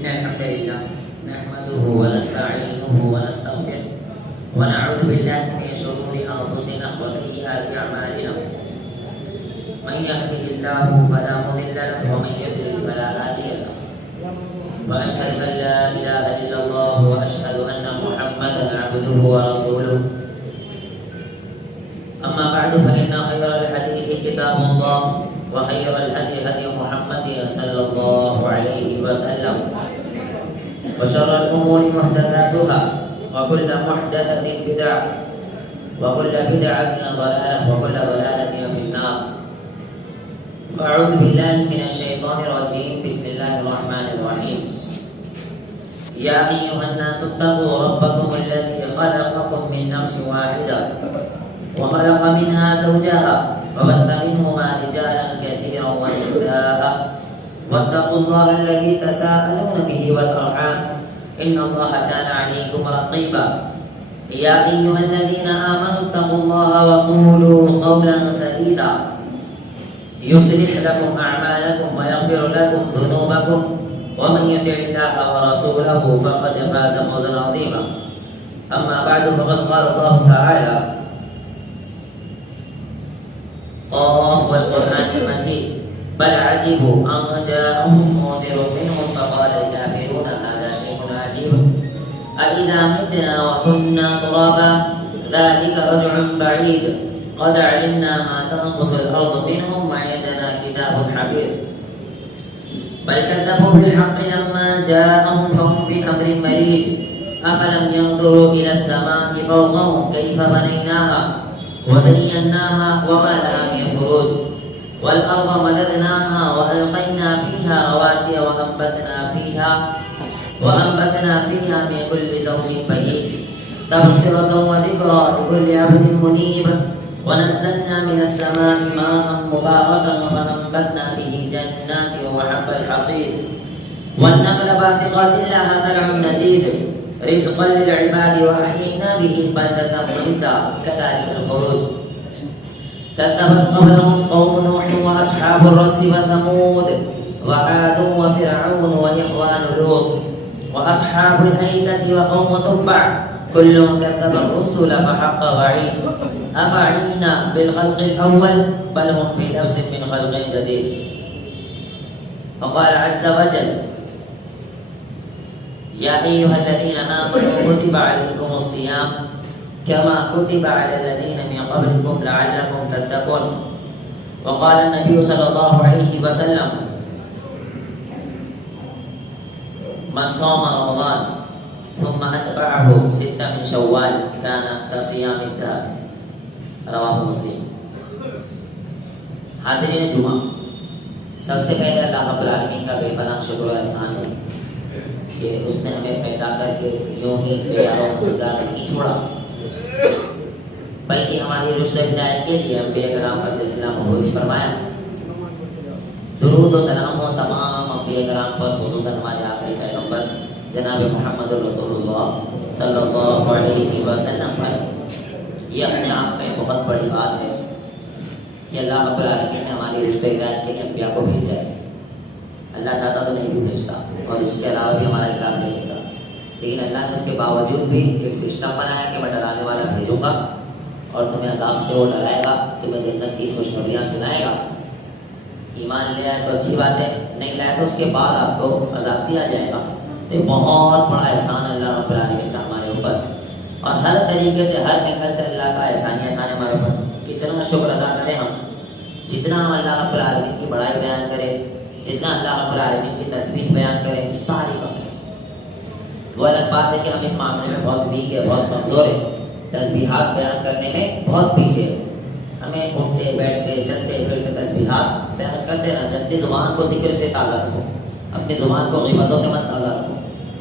إن الحمد لله نحمده ونستعينه ونستغفره ونعوذ بالله من شرور أنفسنا وسيئات أعمالنا من يهده الله فلا مضل له ومن يضلل فلا هادي له وأشهد أن لا إله إلا الله وأشهد أن محمدا عبده ورسوله أما بعد فإن خير الحديث كتاب الله وخير الهدي هدي محمد صلى الله عليه وسلم وشر الأمور محدثاتها وكل محدثة بدعة وكل بدعة ضلالة وكل ضلالة في النار فأعوذ بالله من الشيطان الرجيم بسم الله الرحمن الرحيم يا أيها الناس اتقوا ربكم الذي خلقكم من نفس واحدة وخلق منها زوجها وبث منهما رجالا كثيرا ونساء واتقوا الله الذي تساءلون به والأرحام إن الله كان عليكم رقيبا يا أيها الذين آمنوا اتقوا الله وقولوا قولا سديدا يصلح لكم أعمالكم ويغفر لكم ذنوبكم ومن يطع الله ورسوله فقد فاز فوزا عظيما أما بعد فقد قال الله تعالى قاف والقرآن المجيد بل عجبوا أن جاءهم منذر منهم فقال الكافرون هذا شيء عجيب أإذا متنا وكنا ترابا ذلك رجع بعيد قد علمنا ما تنقص الأرض منهم وعندنا كتاب حفيظ بل كذبوا بالحق لما جاءهم فهم في أمر مريج أفلم ينظروا إلى السماء فوقهم كيف بنيناها وزيناها وما لها من فروج والأرض مددناها وألقينا فيها رواسي وأنبتنا فيها من كل زوج بهيج تبصرة وذكرى لكل عبد منيب ونزلنا من السماء ماء مباركا فأنبتنا به جنات وحب الحصيد والنخل باسقات لها طلع نضيد رزقا للعباد وأحيينا به بلدة ميتا كذلك الخروج كذبت قبلهم قوم نوح وأصحاب الرس وثمود وعاد وفرعون وإخوان لوط وأصحاب الأيكة وقوم تبع كل كذب الرسل فحق وعيد أفعينا بالخلق الأول بل هم في لبس من خلق جديد وقال عز وجل يا أيها الذين آمنوا كتب عليكم الصيام كما كتب على الذين من قبلكم لعلكم تتقون وقال النبي صلى الله عليه وسلم من صام رمضان ثم أتبعه ستة من شوال كان كصيام الدهر رواه مسلم حاضرین جمعہ سب سے پہلے اللہ رب العالمین کا بے پناہ شکر و احسان ہے کہ اس نے ہمیں پیدا کر کے یوں ہی بے یار و مددگار نہیں چھوڑا بلکہ ہماری رشد ہدایت کے لیے انبیاء کرام کا سلسلہ مبعوث فرمایا. درود و سلام ہو تمام انبیاء کرام پر خصوصاً ہمارے آخری پیغمبر جناب محمد رسول اللہ صلی اللہ علیہ وسلم پر. یہ اپنے آپ میں بہت بڑی بات ہے کہ اللہ رب العالمین نے ہماری رشد ہدایت کے لیے انبیاء کو بھیجا ہے. اللہ چاہتا تو نہیں بھی بھیجتا اور اس کے علاوہ بھی ہمارا حساب نہیں لیتا, لیکن اللہ نے اس کے باوجود بھی ایک سسٹم بنایا کہ میں ڈرانے والا بھیجوں گا اور تمہیں عذاب سے وہ ڈرائے گا, تمہیں جنت کی خوشخبریاں سنائے گا. ایمان لے آئے تو اچھی بات ہے, نہیں لائے تو اس کے بعد آپ کو عذاب دیا جائے گا. تو یہ بہت بڑا احسان اللہ رب العالمین کا ہمارے اوپر, اور ہر طریقے سے ہر اینگل سے اللہ کا احسان ہمارے اوپر. کتنا شکر ادا کریں ہم, جتنا ہم اللہ رب العالمین کی بڑائی بیان کریں, جتنا اللہ رب العالمین کی تسبیح بیان کریں, ساری کم ہے. وہ الگ بات ہے کہ ہم اس معاملے میں بہت ویک ہے, بہت کمزور ہے, تسبیحات بیان کرنے میں بہت پیچھے ہے. ہمیں اٹھتے بیٹھتے چلتے پھرتے تسبیحات بیان کرتے رہنا. اپنی زبان کو ذکر سے تازہ رکھو, اپنی زبان کو غیبتوں سے مت تازہ رکھو,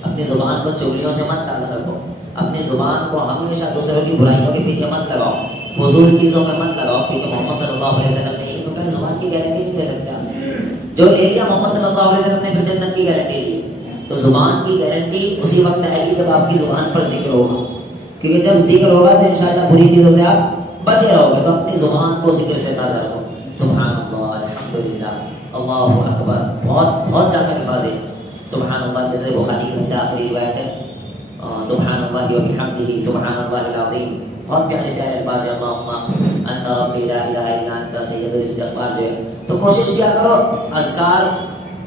اپنی زبان کو چغلیوں سے مت تازہ رکھو, اپنی زبان کو ہمیشہ دوسروں کی برائیوں کے پیچھے مت لگاؤ, فضول چیزوں میں مت لگاؤ, کیونکہ محمد صلی اللہ علیہ وسلم نے یہ تو کہا زبان کی گارنٹی نہیں لے سکتے آپ. جو لے لیا محمد صلی اللہ علیہ وسلم نے پھر جنت کی گارنٹی لی. تو زبان کی گارنٹی اسی وقت آئے گی جب آپ کی زبان پر ذکر ہوگا, کیونکہ جب ذکر ہوگا تو انشاءاللہ بری چیزوں سے آپ بچے رہو گے. تو اپنی زبان کو ذکر سے تازہ رکھو. سبحان اللہ, الحمدللہ, اللہ اکبر, بہت بہت جامع الفاظ ہیں سبحان اللہ، جیسے بخاری کی سب سے آخری روایت ہے سبحان اللہ و بحمدہ سبحان اللہ العظیم، بہت پیارے پیارے الفاظ ہیں، اللہم انت ربی لا الہ الا انت سید الاستغفار جو ہے. تو کوشش کیا کرو اذکار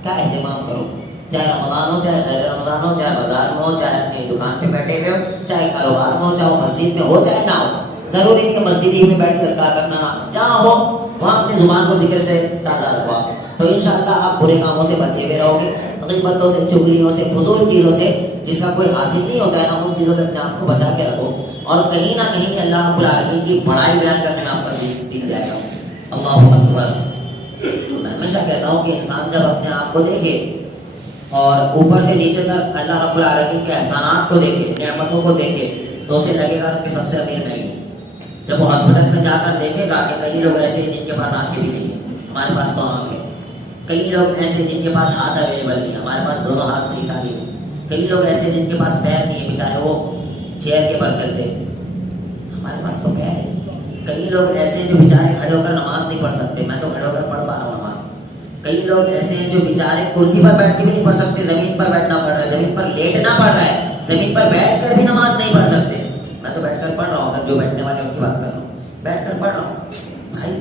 کا اہتمام کرو، چاہے رمضان ہو چاہے غیر رمضان ہو، چاہے بازار میں ہو چاہے اپنی دکان پہ بیٹھے ہوئے ہو، چاہے کاروبار میں ہو، چاہے مسجد میں ہو چاہے نہ ہو. ضروری نہیں کہ مسجد ہی میں بیٹھ کے اذکار کرنا نہ، جہاں ہو وہاں اپنی زبان کو ذکر سے تازہ رکھو. تو انشاءاللہ آپ برے کاموں سے بچے ہوئے رہو گے، غیبتوں سے، چغلیوں سے، فضول چیزوں سے جس کا کوئی حاصل نہیں ہوتا ہے نا، ان چیزوں سے اپنے آپ کو بچا کے رکھو. اور کہیں نہ کہیں اللہ رب العالمین کی بڑائی بیان کرنے میں آپ کا دل جائے گا. اللہ اکبر. میں ہمیشہ کہتا ہوں کہ انسان جب اپنے آپ کو دیکھے اور اوپر سے نیچے تک اللہ رب العالمین کے احسانات کو دیکھے، نعمتوں کو دیکھے، تو اسے لگے گا کہ سب سے امیر میں ہی. جب وہ ہاسپٹل میں جا کر دیکھے گا کہ کئی لوگ ایسے ہیں جن کے پاس آنکھیں بھی نہیں ہیں، ہمارے پاس تو آنکھ ہے. کئی لوگ ایسے جن کے پاس ہاتھ اویلیبل نہیں ہے، ہمارے پاس دونوں ہاتھ صحیح سالم ہیں. کئی لوگ ایسے جن کے پاس پیر نہیں ہے، بیچارے وہ چیئر کے پر چلتے، ہمارے پاس تو پیر ہے. کئی لوگ ایسے ہیں جو بیچارے کھڑے ہو کر نماز نہیں پڑھ سکتے، میں تو کھڑے ہو کر پڑھ پا رہا ہوں نماز. کئی لوگ ایسے ہیں جو بیچارے کرسی پر بیٹھ کے بھی نہیں پڑھ سکتے، زمین پر بیٹھنا پڑ رہا ہے، زمین پر لیٹنا پڑ رہا ہے، زمین پر بیٹھ کر بھی نماز نہیں پڑھ سکتے. میں تو بیٹھ کر پڑھ رہا ہوں، جو بیٹھنے والے ان کی بات کر رہا ہوں، بیٹھ کر پڑھ رہا ہوں. بھائی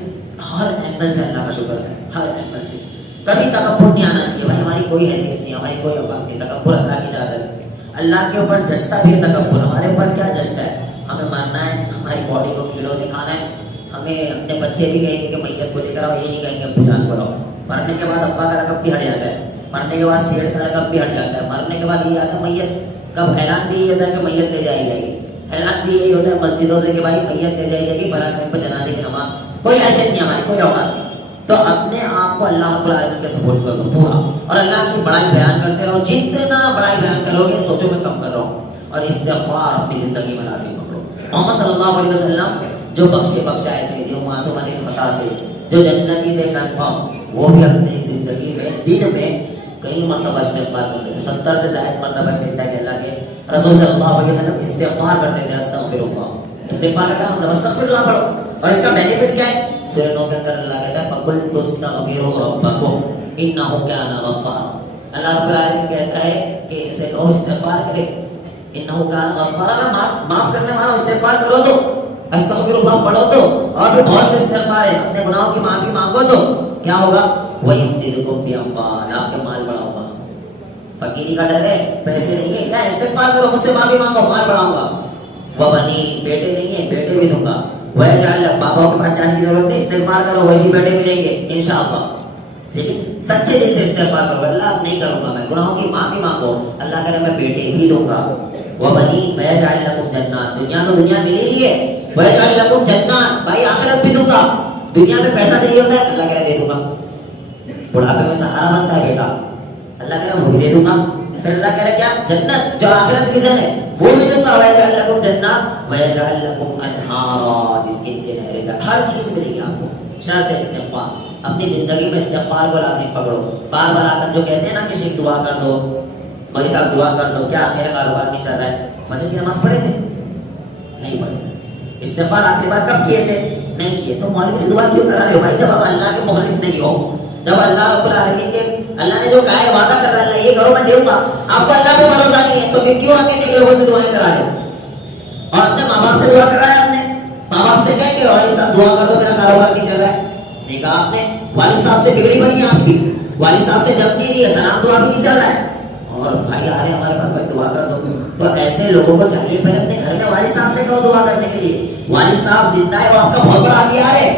ہر اینگل سے اللہ کا شکر ہے، ہر اینگل سے. کبھی تکبر نہیں آنا چاہیے. بھائی ہماری کوئی حیثیت نہیں، ہماری کوئی اوقات نہیں. تکبر اللہ کی چادر ہے. اللہ کے اوپر جچتا بھی ہے تکبر، ہمارے اوپر کیا جچتا ہے؟ ہمیں مرنا ہے، ہماری باڈی کو کیڑوں نے کھانا ہے. ہمیں اپنے بچے بھی کہیں گے کہ میت کو لے کر آؤ، یہ نہیں کہیں گے ابو جان کو لاؤ. مرنے کے بعد ابا کا رقب بھی ہٹ جاتا ہے، مرنے کے بعد سیڑھ کا رقب بھی ہٹ جاتا ہے. مرنے کے بعد یہ آتا ہے میت کب، اعلان بھی یہ ہوتا ہے کہ میت لے جائی جائے گی. اعلان بھی یہی ہوتا ہے مسجدوں سے کہ بھائی میت لے جائی جائے گی فلاں ٹائم پہ جنازے کی نماز. کوئی حیثیت نہیں ہماری، کوئی اوقات نہیں. تو اپنے آپ کو اللہ رب العالمین کے سپورٹ کر دو پورا، اور اللہ کی بڑائی بیان کرتے رہو. جتنا بڑائی بیان کرو گے سوچو میں کم کر رہا ہوں. اور استغفار اپنی زندگی میں لازم پکڑو. محمد صلی اللہ علیہ وسلم جو بخشائے تھے، جو معصومانہ خطا تھے، جو جنتی تھے کنفرم، وہ بھی اپنی زندگی میں دن میں کئی مرتبہ استغفار کرتے تھے. 70 سے زائد مرتبہ ملتا ہے کہ اللہ کے رسول صلی اللہ علیہ وسلم استغفار کرتے تھے. استغفر اللہ. استغفار کا کیا مطلب؟ استغفر اللہ پڑھو. اور اس کا بینیفٹ کیا ہے؟ سورہ نو کے اندر اللہ کہتا ہے فَقُلْتُ اسْتَغْفِرُوا رَبَّكُمْ إِنَّهُ كَانَ غَفَّارًا. اللہ رب العالمین کہتا ہے کہ اسے لوگ استغفار کرے. انه كان غفارا، معاف کرنے والا. استغفار کرو تو، استغفر اللہ پڑھو تو، اور بھی بہت سے استغفار ہے. اپنے گناہوں کی معافی مانگو تو کیا ہوگا؟ وَيُمْدِدْكُمْ بِأَمْوَالٍ، آپ کے مال بڑھاؤں گا. فقیری کا ڈر ہے، پیسے نہیں ہے، کیا استغفار کرو، مجھ سے معافی مانگو، مال بڑھاؤں گا. وَبَنِينَ، بیٹے نہیں ہے، بیٹے بھی دوں گا. وَيَجْعَلْ لَكُمْ، باباؤں کے پاس جانے کی ضرورت نہیں، استغفار کرو ویسے بیٹے ملیں گے انشاءاللہ. لیکن سچے دل سے استغفار کرو، اللہ اب نہیں کروں گا میں، گناہوں کی معافی مانگو. اللہ کرے میں بیٹے بھی دوں گا. وَبَنِينَ وَيَجْعَلْ لَكُمْ جَنَّاتٍ، دنیا تو دنیا مل ہی رہی ہے. وَيَجْعَلْ لَكُمْ جَنَّاتٍ، بھائی آخرت بھی دوں گا. دنیا میں پیسہ چاہیے ہوتا ہے، اللہ کرے دے دوں گا. بڑھاپے میں سہارا بنتا ہے بیٹا، اللہ کرے وہ بھی دے دوں گا. پھر اللہ کرے کیا؟ جنت، جو آخرت ویژن ہے وہ بھی دوں گا. وَيَجْعَلْ لَكُمْ جَنَّاتٍ وَيَجْعَلْ لَكُمْ أَنْهَارًا، جس کے نیچے نہریں جا، ہر چیز ملے گی آپ کو. شرط استغفار. اپنی زندگی میں استغفار کو لازم پکڑو. بار بار آ کر جو کہتے ہیں نا کہ شیخ دعا کر دو، مولوی صاحب دعا کر دو، کیا میرا کاروبار نہیں چل رہا ہے؟ فجر کی نماز پڑھے تھے؟ نہیں پڑھے. استغفار آخری بار کب کیے تھے؟ نہیں کیے. تو مولوی سے دعا کیوں کرا رہے ہو بھائی؟ جب آپ اللہ کے مخلص نہیں ہو، جب اللہ رب العالمین کے، اللہ نے جو کہا ہے وعدہ کر رہا ہے اللہ یہ کرو میں دوں گا، آپ کو اللہ پہ بھروسہ نہیں ہے، تو پھر کیوں آتے نیک لوگوں سے دعائیں کرا رہے ہو؟ اور اپنے ماں باپ سے دعا کر رہا ہے. آپ نے ماں باپ سے کہہ کہ والد صاحب دعا کر دو میرا کاروبار نہیں چل رہا ہے، نہیں کہا آپ نے. والد صاحب سے بگڑی بنی آپ کی، والد صاحب سے جب نہیں رہی ہے، سلام دعا بھی نہیں چل رہا ہے، اور بھائی آ رہے ہمارے پاس بھائی دعا کر دو. تو ایسے لوگوں کو چاہیے پہلے اپنے گھر میں والد صاحب سے کہو دعا کرنے کے لیے. والد صاحب زندہ ہے، وہ آپ کا بہت بڑا ہتھیار ہے.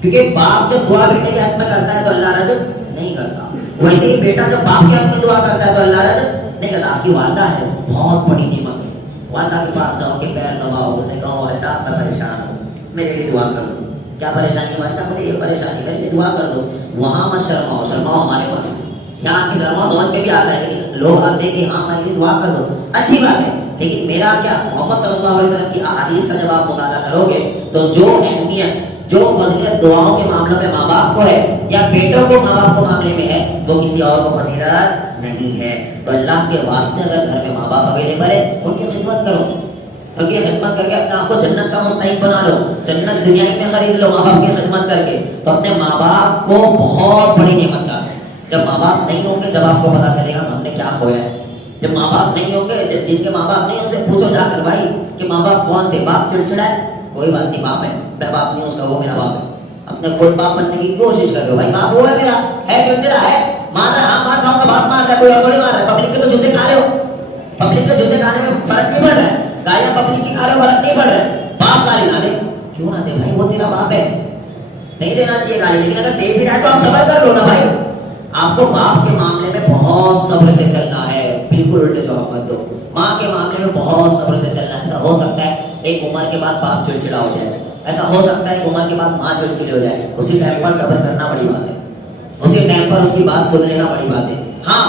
کیونکہ باپ جب دعا بیٹے کے حق میں کرتا ہے تو اللہ رد نہیں کرتا. ویسے ہی بیٹا جب باپ کے حق میں دعا کرتا ہے تو اللہ رد نہیں کرتا. آپ کی والدہ ہے، بہت بڑی نعمت ہے. والدہ کے پاس جاؤ کہ پیر دباؤ، اسے کہو والدہ میں پریشان ہوں، میرے لیے دعا کر دو. کیا پریشانی ہے والدہ؟ مجھے یہ پریشانی، میرے لیے دعا کر دو. وہاں مت شرماؤ، شرماؤ ہمارے پاس. یہاں کی شرما سمجھ کے بھی آتا ہے، لیکن لوگ آتے ہیں کہ ہاں میرے لیے دعا کر دو، اچھی بات ہے. لیکن میرا کیا، محمد صلی اللہ علیہ وسلم کی احادیث کا جب آپ مطالعہ کرو گے تو جو اہمیت، جو فضیلت دعاؤں کے معاملوں میں ماں باپ کو ہے یا بیٹوں کو ماں باپ کو معاملے میں ہے، وہ کسی اور کو فضیلت نہیں ہے. تو اللہ کے واسطے اگر گھر میں ماں باپ اویلیبل ہے، ان کی خدمت کرو. ان کی خدمت کر کے اپنے آپ کو جنت کا مستحق بنا لو. جنت دنیا ہی میں خرید لو ماں باپ کی خدمت کر کے. تو اپنے ماں باپ کو بہت بڑی نعمت چاہتے ہیں. جب ماں باپ نہیں ہوں گے، جب آپ کو پتا چلے گا ہم نے کیا کھویا ہے. جب ماں باپ نہیں ہوں گے, جن کے ماں باپ نہیں ان سے پوچھو جا کر بھائی کہ ماں باپ کون تھے. باپ چڑچڑا ہے, کوئی بات نہیں, باپ ہے, میں باپ نہیں ہوں اس کا, وہ میرا باپ ہے. اپنے خود باپ بننے کی کوشش کر رہے ہو, بھائی باپ وہ ہے میرا, ہے چڑچڑا ہے, مار رہا ہے, ہاں مار کھاؤں گا, باپ مار رہا ہے, کوئی اور تھوڑی مار رہا ہے. پبلک کے تو جوتے کھا رہے ہو, پبلک کے جوتے کھانے میں فرق نہیں پڑ رہا ہے, گالیاں پبلک کی کھا رہے ہو, فرق نہیں پڑ رہا ہے. باپ گالی نہ دے, کیوں نہ دے بھائی, وہ تیرا باپ ہے, نہیں دینا چاہیے گالی, لیکن اگر دے بھی رہا ہے تو آپ صبر کر لو نا بھائی. آپ کو باپ کے معاملے میں بہت صبر سے چلنا ہے, بالکل الٹے جواب مت دو. ماں کے معاملے میں بہت صبر سے چلنا ہے. ایسا ہو سکتا ہے ایک عمر کے بعد باپ چڑچڑا ہو جائے, ایسا ہو سکتا ہے ایک عمر کے بعد ماں چڑچڑی ہو جائے, اسی ٹائم پر صبر کرنا بڑی بات ہے, اسی ٹائم پر اس کی بات سن لینا بڑی بات ہے. ہاں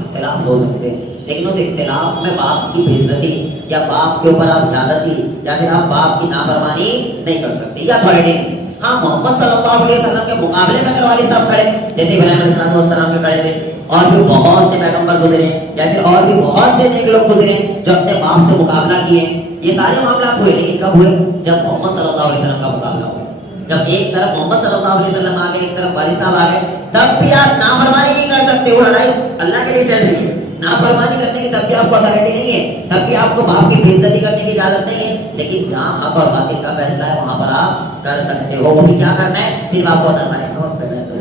اختلاف ہو سکتے ہیں, لیکن اس اختلاف میں باپ کی بے عزتی یا باپ کے اوپر آپ زیادتی یا پھر آپ باپ کی نافرمانی نہیں کر سکتے, یا اتھارٹی نہیں. ہاں محمد صلی اللہ علیہ وسلم کے مقابلے میں اگر والد صاحب کھڑے, جیسے ابراہیم علیہ السلام کے کھڑے تھے, اور بھی بہت سے پیغمبر گزرے, یا پھر اور بھی بہت سے نیک لوگ گزرے جو اپنے باپ سے مقابلہ کیے, یہ سارے معاملات ہوئے, لیکن کب ہوئے؟ جب محمد صلی اللہ علیہ وسلم کا مقابلہ ہوا. جب ایک طرف محمد صلی اللہ علیہ وسلم آ گئے, ایک طرف والد صاحب آ گئے, تب بھی آپ نافرمانی نہیں کر سکتے. وہ لڑائی اللہ کے لیے چل رہی ہے, نافرمانی کرنے کی تب بھی آپ کو اتھارٹی نہیں ہے, تب بھی آپ کو باپ کی بے عزتی کرنے کی اجازت نہیں ہے. لیکن جہاں حق اور باطل کا فیصلہ ہے وہاں پر آپ کر سکتے ہو. وہ بھی کیا کرنا ہے, صرف آپ کو ہمارے سبب کرنا ہے, تو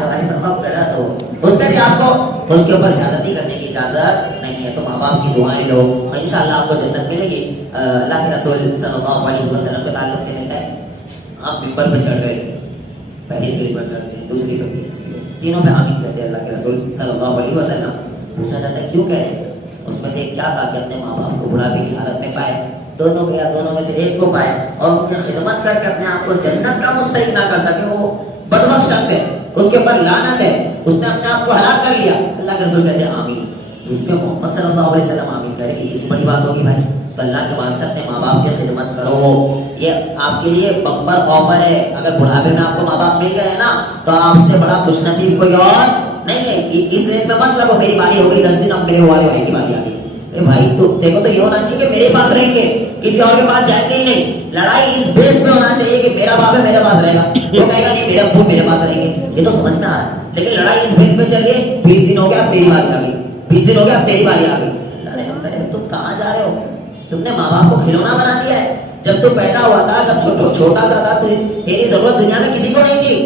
ہماری سبب کرنا, تو اس میں بھی آپ کو اس کے اوپر زیادتی کرنے کی اجازت نہیں ہے. تو ماں باپ کی دعائیں لو, اور انشاءاللہ آپ کو جنت ملے گی. اللہ کے رسول صلی اللہ علیہ وسلم کے تعلق سے ملتا ہے, آپ ممبر پہ چڑھ رہے تھے, پہلی سیڑھی پر چڑھتے ہیں, دوسری پہ, تیسری, تینوں پہ آمین کہتے ہیں اللہ کے رسول صلی اللہ علیہ وسلم. پوچھا جاتا ہے کیوں کہہ رہے ہیں, اس میں سے کیا تھا کہ اپنے ماں باپ کو بڑھاپے کی حالت میں پائے, دونوں کو یا دونوں میں سے ایک کو پائے, اور ان کی خدمت کر کے اپنے آپ کو جنت کا مستحق نہ کر سکے. وہ بدبخت شخص ہے, اس کے اوپر لعنت ہے, اس نے اپنے آپ کو ہلاک کر لیا. اللہ کے رسول کہتے ہیں آمین. جس پہ محمد صلی اللہ علیہ وسلم آمین کرے گی, کتنی بڑی بات ہوگی بھائی. تو اللہ کے واسطے اپنے ماں باپ کی خدمت کرو, یہ آپ کے لیے بمپر آفر ہے. اگر بڑھاپے میں آپ کو ماں باپ مل گئے نا, تو آپ سے بڑا خوش نصیب کوئی اور نہیں ہے. اس ریس میں مت لگو, میری باری ہو گئی 10 دن, اب میرے والے بھائی کی باری آ گئی. بھائی تو دیکھو, تو یہ ہونا چاہیے کہ میرے پاس رہیں گے, کسی اور کے پاس جائیں گے ہی نہیں. لڑائی اس بیس میں ہونا چاہیے کہ میرا باپ ہے, میرے پاس رہے گا. وہ کہے گا نہیں میرے ابو میرے پاس رہیں گے, یہ تو سمجھ میں آ رہا ہے. لیکن لڑائی اس بیس میں چل رہی ہے, 20 دن ہو گیا اب تیری باری آ گئی, 20 دن ہو گیا اب تیری باری آ گئی. اللہ رحم کرے, تم کہاں جا رہے ہو؟ تم نے ماں باپ کو کھلونا بنا دیا ہے. جب تو پیدا ہوا تھا, جب چھوٹا سا تھا, تیری ضرورت دنیا میں کسی کو نہیں تھی,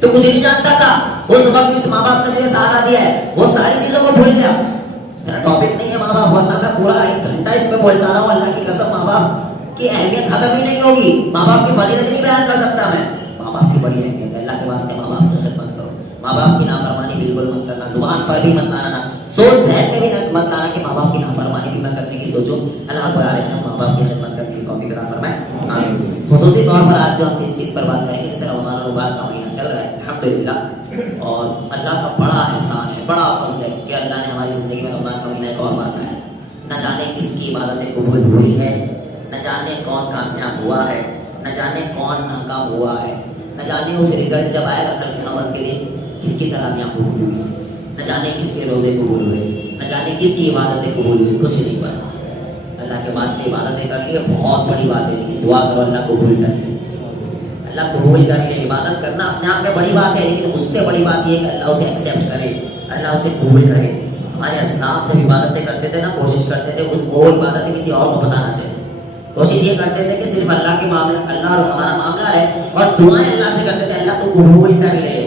تو کچھ نہیں جانتا تھا. اس وقت اس ماں باپ نے تجھے سہارا دیا ہے, وہ ساری چیزوں کو بھول جا. میرا ٹاپک نہیں ہے ماں باپ, ورنہ میں پورا 1 گھنٹہ اس پہ بولتا رہا ہوں. اللہ کی قسم, ماں باپ کی اہمیت ختم ہی نہیں ہوگی, ماں باپ کی فضیلت نہیں بیان کر سکتا میں. ماں باپ کی بڑی اہمیت ہے. اللہ کے واسطے ماں باپ کی خدمت کرو, ماں باپ کی نافرمانی بالکل مت کرنا, زبان پر بھی مت لانا, سوچ ذہن میں بھی مت لانا کہ ماں باپ کی نافرمانی بھی میں کرنے کی سوچوں. اللہ رب العالمین ماں باپ کی خدمت کرنے کی توفیق عطا فرمائے, آمین. خصوصی طور پر آج جو ہم اس چیز پر بات کریں گے, جیسے رمضان المبارک کا مہینہ چل رہا ہے الحمدللہ, اور اللہ کا بڑا احسان ہے, بڑا فضل ہے کہ اللہ نے ہماری زندگی میں رمضان کا مہینہ ایک اور بار لایا. نہ جانے کس کی عبادتیں قبول ہوئی ہے, نہ جانے کون کامیاب ہوا ہے, نہ جانے کون ناکام ہوا ہے, نہ جانے اس رزلٹ جب آئے گا کل قیامت کے دن کس کی خرابیاں قبول ہوئی, نہ جانے کس کے روزے قبول ہوئے, نہ جانے کس کی عبادتیں قبول ہوئی, کچھ نہیں پتا. اللہ کے واسطے عبادتیں کر لی بہت بڑی بات ہے, لیکن دعا کرو اللہ قبول کر لے, اللہ قبول کر لے. عبادت کرنا اپنے آپ میں بڑی بات ہے, لیکن اس سے بڑی بات یہ ہے کہ اللہ اسے ایکسیپٹ کرے, اللہ اسے قبول کرے. ہمارے اسلاف جب عبادتیں کرتے تھے نا, کوشش کرتے تھے وہ عبادتیں کسی اور کو بتانا چاہیے. کوشش یہ کرتے تھے کہ صرف اللہ کے معاملہ, اللہ اور ہمارا معاملہ رہے, اور دعائیں اللہ سے کرتے تھے اللہ تو قبول کر لے.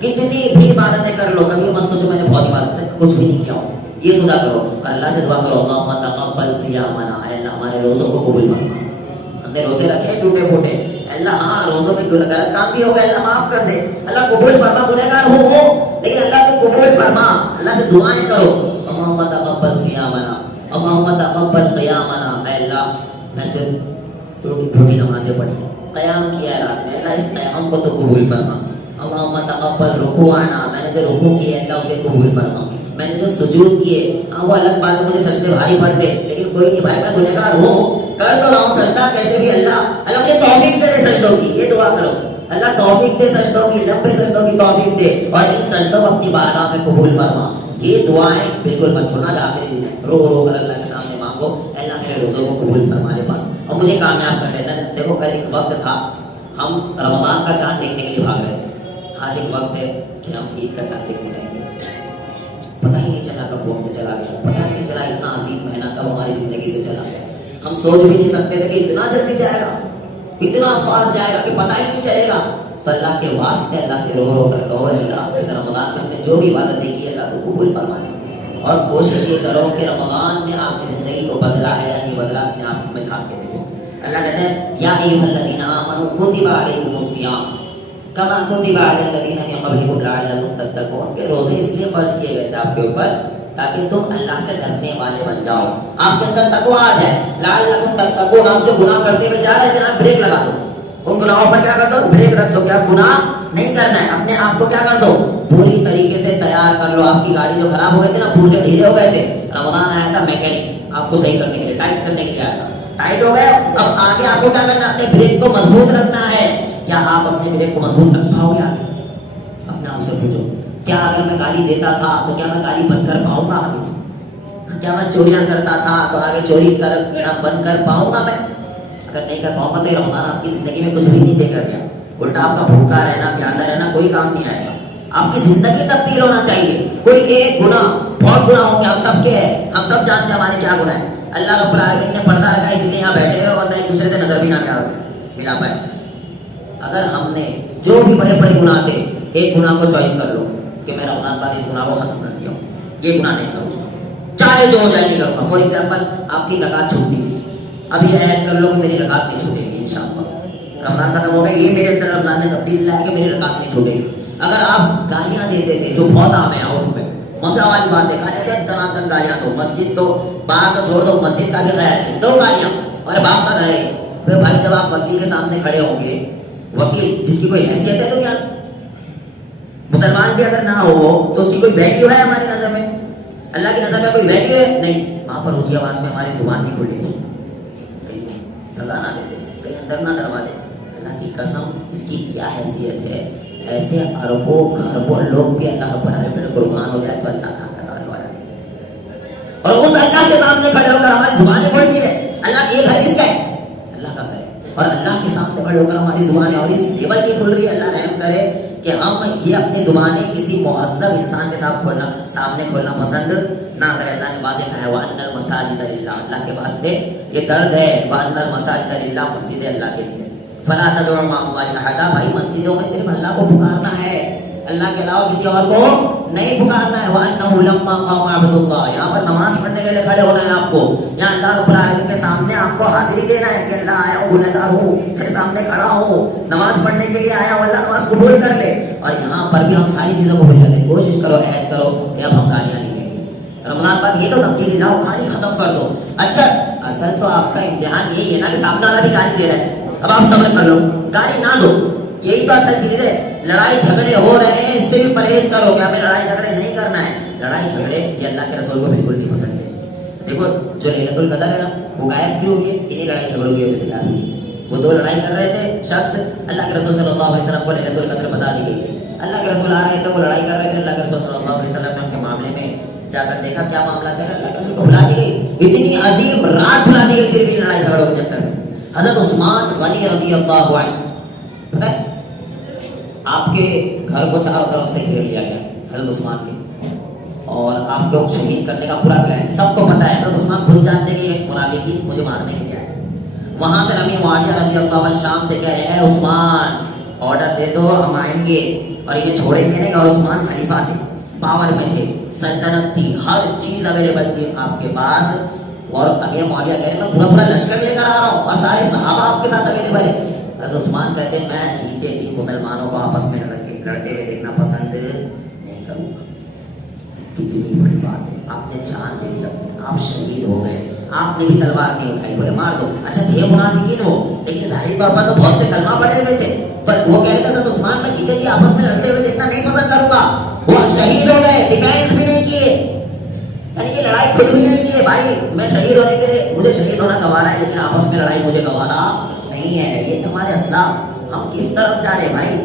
کتنی بھی عبادتیں کر لو, کبھی مت سوچو میں نے بہت عبادت سے کچھ بھی نہیں کیا ہوں. یہ سوچا کرو, اللہ سے دعا کرو, اللہم تقبل صیامنا, اللہ ہمارے روزوں کو قبول فرما. ہم نے روزے رکھے ٹوٹے پھوٹے, اللہ ہاں روزوں میں غلط کام بھی ہو گیا, اللہ معاف کر دے, اللہ قبول فرما. گنہگار ہو لیکن اللہ کو قبول فرما. اللہ سے دعائیں کرو, اللہم تقبل صیامنا, اللہم تقبل قیامنا. اے اللہ میں جو ٹوٹی نمازیں پڑھی, قیام کیا رات میں, اللہ اس قیام کو تو قبول فرما. اللہم تقبل رکوعنا, میں نے جو رکوع کیے اللہ اسے قبول فرما. میں نے جو سجود کیے, ہاں وہ الگ بات ہے مجھے سجدے بھاری پڑتے, لیکن کوئی نہیں بھائی, میں گنہگار ہوں, کر تو رہا ہوں سجدہ کیسے بھی. اللہ مجھے توفیق دے سجدوں کی, یہ دعا کرو, اللہ توفیق دے سجدوں کی, لمبے سجدوں کی توفیق دے, اور ان سجدوں کو اپنی بارگاہ میں قبول فرما. یہ دعائیں بالکل مت چھوڑنا, آخری دن ہے, رو رو کر اللہ کے سامنے مانگو, اللہ میرے روزوں کو قبول فرما لے بس, اور مجھے کامیاب کر لینا. دیکھو کل ایک وقت تھا ہم رمضان کا چاند دیکھنے کے لیے بھاگ رہے تھے, آج ایک وقت ہے کہ ہم عید کا چاند دیکھنے جائیں گے. پتہ ہی نہیں چلا کب وقت چلا گیا, پتہ ہی نہیں چلا اتنا عظیم مہینہ کب ہماری زندگی سے چلا گیا. ہم سوچ بھی نہیں سکتے تھے کہ اتنا جلدی جائے گا, اتنا فاسٹ جائے گا کہ پتہ ہی نہیں چلے گا. تو اللہ کے واسطے اللہ سے رو رو کر کہو, اللہ اس رمضان میں ہم نے جو بھی عبادتیں کی اللہ تو قبول فرما لے. اور کوشش یہ کرو کہ رمضان نے آپ کی زندگی کو بدلا ہے یا نہیں بدلا, اپنے آپ میں جھانک کے دیکھو. اللہ کہتے ہیں یا ایھا الذین آمنوا کتب علیکم الصیام کما کتب علی الذین من قبلکم لعلکم تتقون, کہ روزے اس لیے فرض کیے گئے تھے آپ کے اوپر تاکہ تم اللہ سے ڈرنے والے بن جاؤ, آپ کے اندر تقویٰ آ جائے. لعلکم تتقون, آپ جو گناہ کرتے ہوئے جا رہے ہیں جناب بریک لگا دو, ان گناہوں پر کیا کر دو, بریک رکھ دو. کیا گناہ نہیں کرنا ہے, اپنے آپ کو کیا کر دو, پوری طریقے سے تیار کر لو. آپ کی گاڑی جو خراب ہو گئی تھی نا, پورے ڈھیلے ہو گئے تھے, رمضان آیا تھا میکینک آپ کو صحیح کرنے کے لیے, ٹائٹ کرنے کے لیے آیا تھا, ٹائٹ ہو گئے. اب آگے آپ کو کیا کرنا ہے, اپنے بریک کو مضبوط رکھنا ہے. کیا آپ اپنے بریک کو مضبوط رکھ پاؤ گے آگے؟ اپنے آپ سے پوچھو, کیا اگر میں گالی دیتا تھا تو کیا میں گالی بند کر پاؤں گا آگے؟ کیا میں چوریاں کرتا تھا تو آگے چوری کرنا بند کر پاؤں گا میں؟ اگر نہیں کر پاؤں گا تو یہ رمضان آپ کی زندگی میں کچھ بھی نہیں دے کر گیا. الٹا آپ کا بھوکا رہنا, پیاسا رہنا کوئی کام نہیں آئے گا. آپ کی زندگی تبدیل ہونا چاہیے. کوئی ایک گناہ, بہت گناہ ہوں گے, ہم سب کے ہیں, ہم سب جانتے ہیں ہمارے کیا گناہ ہے. اللہ رب العالمین نے پردہ رکھا اس لیے یہاں بیٹھے ہیں, اور نہ ایک دوسرے سے نظر بھی نہ کیا ملا پائے. اگر ہم نے جو بھی بڑے بڑے گناہ تھے, ایک گناہ کو چوائس کر لو کہ میں رمضان بعد اس گناہ کو ختم کر دیا ہوں, یہ گناہ نہیں کروں گا, چاہے جو ہو جائے نہیں کروں گا. فار ایگزامپل آپ کی رکعت چھوٹتی تھی, اب یہ عہد کر لو کہ میری رکعت نہیں چھوٹے گی انشاءاللہ. رمضان ختم ہو گیا, یہ میرے اندر رمضان نے تبدیل لایا کہ میری رکعت نہیں چھوٹے گی. اگر آپ گالیاں دیتے تھے, جو بہت عام ہے عرف میں, مزہ والی بات ہے, گالیاں دے دنا دن گالیاں دو, مسجد تو باہر تو چھوڑ دو, مسجد کا بھی خیال ہے, دو گالیاں, اور باپ کا گھر ہے. پھر بھائی جب آپ وکیل کے سامنے کھڑے ہوں گے, وکیل جس کی کوئی حیثیت ہے دنیا, مسلمان بھی اگر نہ ہو تو اس کی کوئی ویلیو ہے ہماری نظر میں؟ اللہ کی نظر میں کوئی ویلیو ہے نہیں. وہاں پر اونچی آواز میں ہماری زبان نہیں کھلے گی, کہیں سزا نہ دے دے, کہیں اندر نہ دروا دے. اللہ کی قسم اس کی کیا حیثیت ہے, ایسے اربوں خربوں لوگ بھی اللہ رب العالمین پر قربان ہو جائے تو اللہ کا لگانے والا نہیں. اور اس اللہ کے سامنے کھڑے ہو کر ہماری زبانیں کھلتی ہے. اللہ یہ گھر کس کا ہے, اللہ کا گھر ہے, اور اللہ کے سامنے کھڑے ہو کر ہماری زبانیں اور اس ٹیبل کی کھل رہی ہے. اللہ رحم کرے کہ ہم یہ اپنی زبانیں کسی مہذب انسان کے ساتھ کھولنا, سامنے کھولنا پسند نہ کرے. اللہ نے واضح کہا ہے وَأَنَّ الْمَسَاجِدَ لِلَّهِ, اللہ کے واسطے یہ درد ہے, وَأَنَّ الْمَسَاجِدَ لِلَّهِ, مسجد اللہ کے لیے. فَلَا تَدْعُوا مَعَ اللَّهِ أَحَدًا, بھائی مسجدوں میں صرف اللہ کو پکارنا ہے, اللہ کے علاوہ کسی اور کو نہیں پکارنا ہے. وَأَنَّهُ لَمَّا قَامَ عَبْدُ اللَّهِ, یہاں پر نماز پڑھنے کے لیے کھڑے ہونا ہے آپ کو, یہاں اللہ رب العالمین کے سامنے آپ کو حاضری دینا ہے کہ اللہ آیا ہوں, گنہگار ہوں, تیرے سامنے کھڑا ہوں, نماز پڑھنے کے لیے آیا ہوں, اللہ نماز قبول کر لے. اور یہاں پر بھی ہم ساری چیزوں کو بھول جاتے ہیں. کوشش کرو, عہد کرو کہ اب ہم گالیاں نہیں دیں گے رمضان بعد, یہ تو تبدیلی لاؤ, گالی ختم کر دو. اچھا اصل تو آپ کا امتحان یہی ہے نا کہ سامنے والا بھی گالی دے رہا ہے, اب آپ صبر کر لو, گالی نہ دو, یہی تو اصل چیز ہے. لڑائی جھگڑے ہو رہے ہیں, اس سے بھی پرہیز کرو کہ ہمیں لڑائی جھگڑے نہیں کرنا ہے. لڑائی جھگڑے یہ اللہ کے رسول کو بالکل نہیں پسند ہے. دیکھو جو لیلۃ القدر ہے نا, وہ غائب کیوں ہوئی ہے, انہیں لڑائی جھگڑوں کی وجہ سے غائب ہوئی. وہ دو لڑائی کر رہے تھے شخص, اللہ کے رسول صلی اللہ علیہ وسلم کو لیلۃ القدر بتا دی گئی تھی. اللہ کے رسول آ رہے تھے, وہ لڑائی کر رہے تھے, اللہ کے رسول صلی اللہ علیہ وسلم نے ان کے معاملے میں جا کر دیکھا کیا معاملہ چل رہا ہے, اللہ کے رسول کو بھلا دی گئی. اتنی عظیم رات بھلا دی گئی صرف ان لڑائی جھگڑوں کے چکر میں. حضرت عثمان غنی رضی اللہ عنہ, پتہ ہے آپ کے گھر کو چاروں طرف سے گھیر لیا گیا حضرت عثمان کے, اور آپ کو شہید کرنے کا پورا پلان سب کو پتا ہے. حضرت عثمان خود جانتے کہ یہ منافقین مجھے مارنے کے لیے آئے. وہاں سے امیر معاویہ رضی اللہ عنہ شام سے کہہ رہے ہیں عثمان آرڈر دے دو, ہم آئیں گے اور انہیں چھوڑیں گے نہیں. اور عثمان خلیفہ تھے, پاور میں تھے, سلطنت تھی, ہر چیز اویلیبل تھی آپ کے پاس. اور امیر معاویہ کہہ رہے ہیں میں پورا لشکر لے کر آ رہا ہوں اور سارے صحابہ آپ کے ساتھ اویلیبل ہے. حضرت عثمان کہتے ہیں میں جیتے جی مسلمانوں کو آپس میں لڑتے ہوئے دیکھنا پسند نہیں کروں گا. کتنی بڑی بات ہے, آپ نے جان دے دی, آپ شہید ہو گئے, آپ نے بھی تلوار نہیں اٹھائی, بولے مار دو. اچھا یہ منافقین ہو, لیکن ظاہری طور پر تو بہت سے کلمہ پڑے ہوئے تھے, پر وہ کہہ رہے تھے حضرت عثمان میں جیتے جی آپس میں لڑتے ہوئے دیکھنا نہیں پسند کروں گا. وہ شہید ہو گئے, ڈیفینس بھی نہیں کیے, یعنی کہ لڑائی خود بھی نہیں کیے. بھائی میں شہید ہونے کے لیے, مجھے شہید ہونا گوارا ہے, لیکن آپس میں لڑائی مجھے گوارا نہیں ہے. یہ ہمارے اسلام, ہم کس طرف جا رہے بھائی؟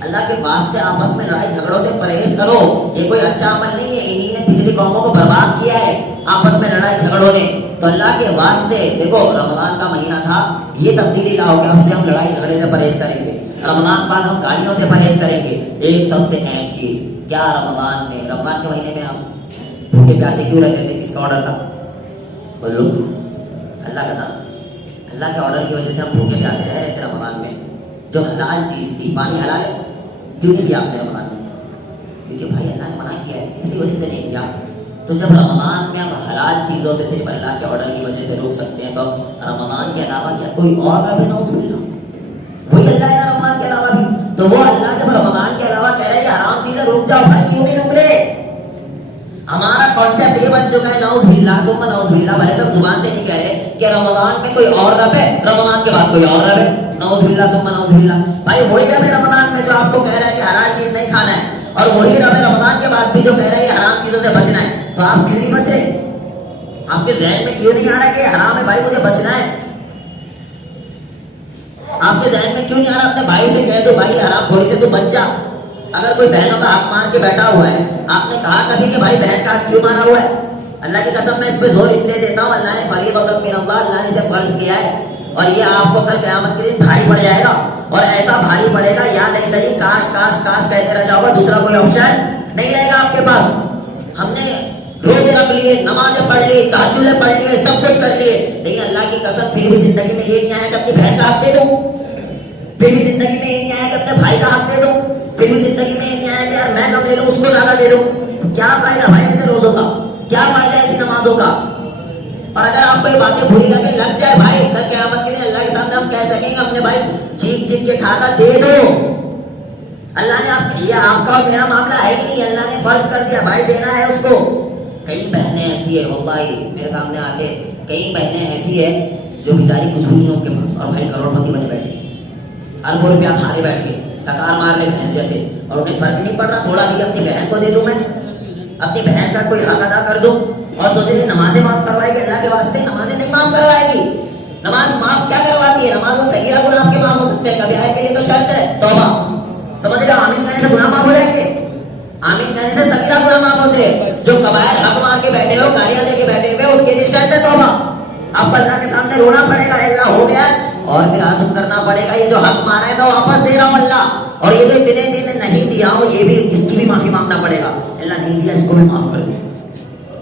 اللہ کے واسطے آپس میں لڑائی جھگڑوں سے پرہیز کرو, یہ کوئی اچھا عمل نہیں ہے. انہی نے پچھلی قوموں کو برباد کیا ہے آپس میں لڑائی جھگڑوں نے. تو اللہ کے واسطے دیکھو رمضان کا مہینہ تھا, یہ تبدیلی لاؤ کہ اب سے ہم لڑائی جھگڑے سے پرہیز کریں گے. رمضان بعد ہم گاڑیوں سے پرہیز کریں گے. ایک سب سے اہم چیز کیا, رمضان کے مہینے میں ہم بھوکے پیاسے کیوں رہتے تھے؟ کس کا آرڈر تھا؟ بولو، اللہ کا تھا. اللہ کے آرڈر کی وجہ سے ہم بھوکے پیاسے رہ رہے تھے رمضان میں. جو حلال چیز تھی، پانی حلال ہے، کیوں نہیں کیا آپ نے رمضان میں؟ کیونکہ بھائی اللہ نے منع کیا ہے، اسی وجہ سے نہیں کیا. تو جب رمضان میں ہم حلال چیزوں سے صرف اللہ کے آرڈر کی وجہ سے روک سکتے ہیں، تو رمضان کے علاوہ کیا کوئی اور رب ہے؟ نعوذ باللہ، وہی اللہ ہے نا رمضان کے علاوہ بھی. تو وہ اللہ جب رمضان کے علاوہ کہہ رہے ہیں حرام چیزیں روک جاؤ، بھائی کیوں نہیں رک رہے؟ ہمارا کانسیپٹ یہ بن چکا ہے نعوذ باللہ ثم نعوذ باللہ، بھلے سب زبان سے نہیں کہہ رہے کہ رمضان میں کوئی اور رب ہے، رمضان کے بعد کوئی اور رب ہے. نعوذ باللہ ثم نعوذ باللہ. بھائی وہی رب ہے رمضان میں جو آپ کو کہہ رہا ہے کہ حلال چیز نہیں کھانا ہے، اور وہی رب ہے رمضان کے بعد بھی جو کہہ رہے ہیں حرام چیزوں سے بچنا ہے. تو آپ کیوں نہیں بچ رہے؟ آپ کے ذہن میں کیوں نہیں آ رہا کہ حرام ہے بھائی مجھے بچنا ہے؟ آپ کے ذہن میں کیوں نہیں آ رہا اپنے بھائی سے کہہ دو بھائی حرام خوری سے تو بچ جا؟ اگر کوئی بہنوں کا حق مان کے بیٹھا ہوا ہے، آپ نے کہا کبھی کہ بھائی بہن کا حق کیوں مارا ہوا ہے؟ اللہ کی قسم میں اس پہ زور اس لیے دیتا ہوں، اللہ نے فریضۃ من اللہ، اللہ نے اسے فرض کیا ہے، اور یہ آپ کو کل قیامت کے دن بھاری پڑ جائے گا. اور ایسا بھاری پڑے گا یا نہیں تری کاش کاش کاش کہتے رہ جاؤ گا، دوسرا کوئی آپشن نہیں رہے گا آپ کے پاس. ہم نے روزے رکھ لیے، نمازیں پڑھ لی، تہجدیں پڑھ لیے، سب کچھ کر لیے، لیکن اللہ کی قسم پھر بھی زندگی میں یہ نہیں آیا کہ اپنی بہن کا حق دے دوں، پھر بھی زندگی میں یہ نہیں آیا کہ اپنے بھائی کا حق دے دوں، پھر بھی زندگی میں یہ نہیں آیا کہ یار میں کم لے لوں اس کو زیادہ دے دوں. تو کیا فائدہ بھائی ایسے روزوں کا؟ کیا فائدہ ایسی نمازوں کا؟ اور اگر آپ کو یہ باتیں بری لگ جائے بھائی، کل قیامت کے دن اللہ کے سامنے ہم کہہ سکیں گے اپنے بھائی چیخ چیخ کے کھا کر دے دو. اللہ نے یہ آپ کا اور میرا معاملہ ہے ہی نہیں، اللہ نے فرض کر دیا بھائی دینا ہے اس کو. کئی بہنیں ایسی ہے واللہ میرے سامنے آتے، کئی بہنیں ایسی ہے جو بیچاری کچھ بھی نہیں ہے ان کے پاس، اور بھائی کروڑ پتی بنے بیٹھے، اربوں روپیہ کھا رہے بیٹھ کے، ٹکار مار رہے بھینس جیسے، اور انہیں فرق نہیں پڑ رہا تھوڑا بھی کہ اپنی بہن کو دے دوں، میں اپنی بہن کا کوئی حق ادا کر دوں. اور سوچے گی نمازیں معاف کروائے گی اللہ کے واسطے، نمازیں نہیں معاف کروائے گی. نماز معاف کیا کرواتی ہے؟ نماز وہ صغیرہ گناہ آپ کے معاف ہو سکتے ہیں، کبھی کے لیے تو شرط ہے توبہ. سمجھ رہے آمین کہنے سے گناہ معاف ہو جائیں گے؟ آمین کہنے سے صغیرہ گناہ معاف ہوتے ہیں. جو کبائر حق مار کے بیٹھے ہو، گالیاں دے کے بیٹھے ہوئے، اس کے لیے شرط ہے توبہ. آپ کو اللہ کے سامنے رونا پڑے گا اللہ ہو گیا، اور پھر عزم کرنا پڑے گا یہ جو حق مارا ہے میں واپس دے رہا ہوں اللہ، اور یہ جو اتنے دن نہیں دیا ہوں یہ بھی، اس کی بھی معافی مانگنا پڑے گا. اللہ نہیں دیا اس کو بھی معاف کر دے.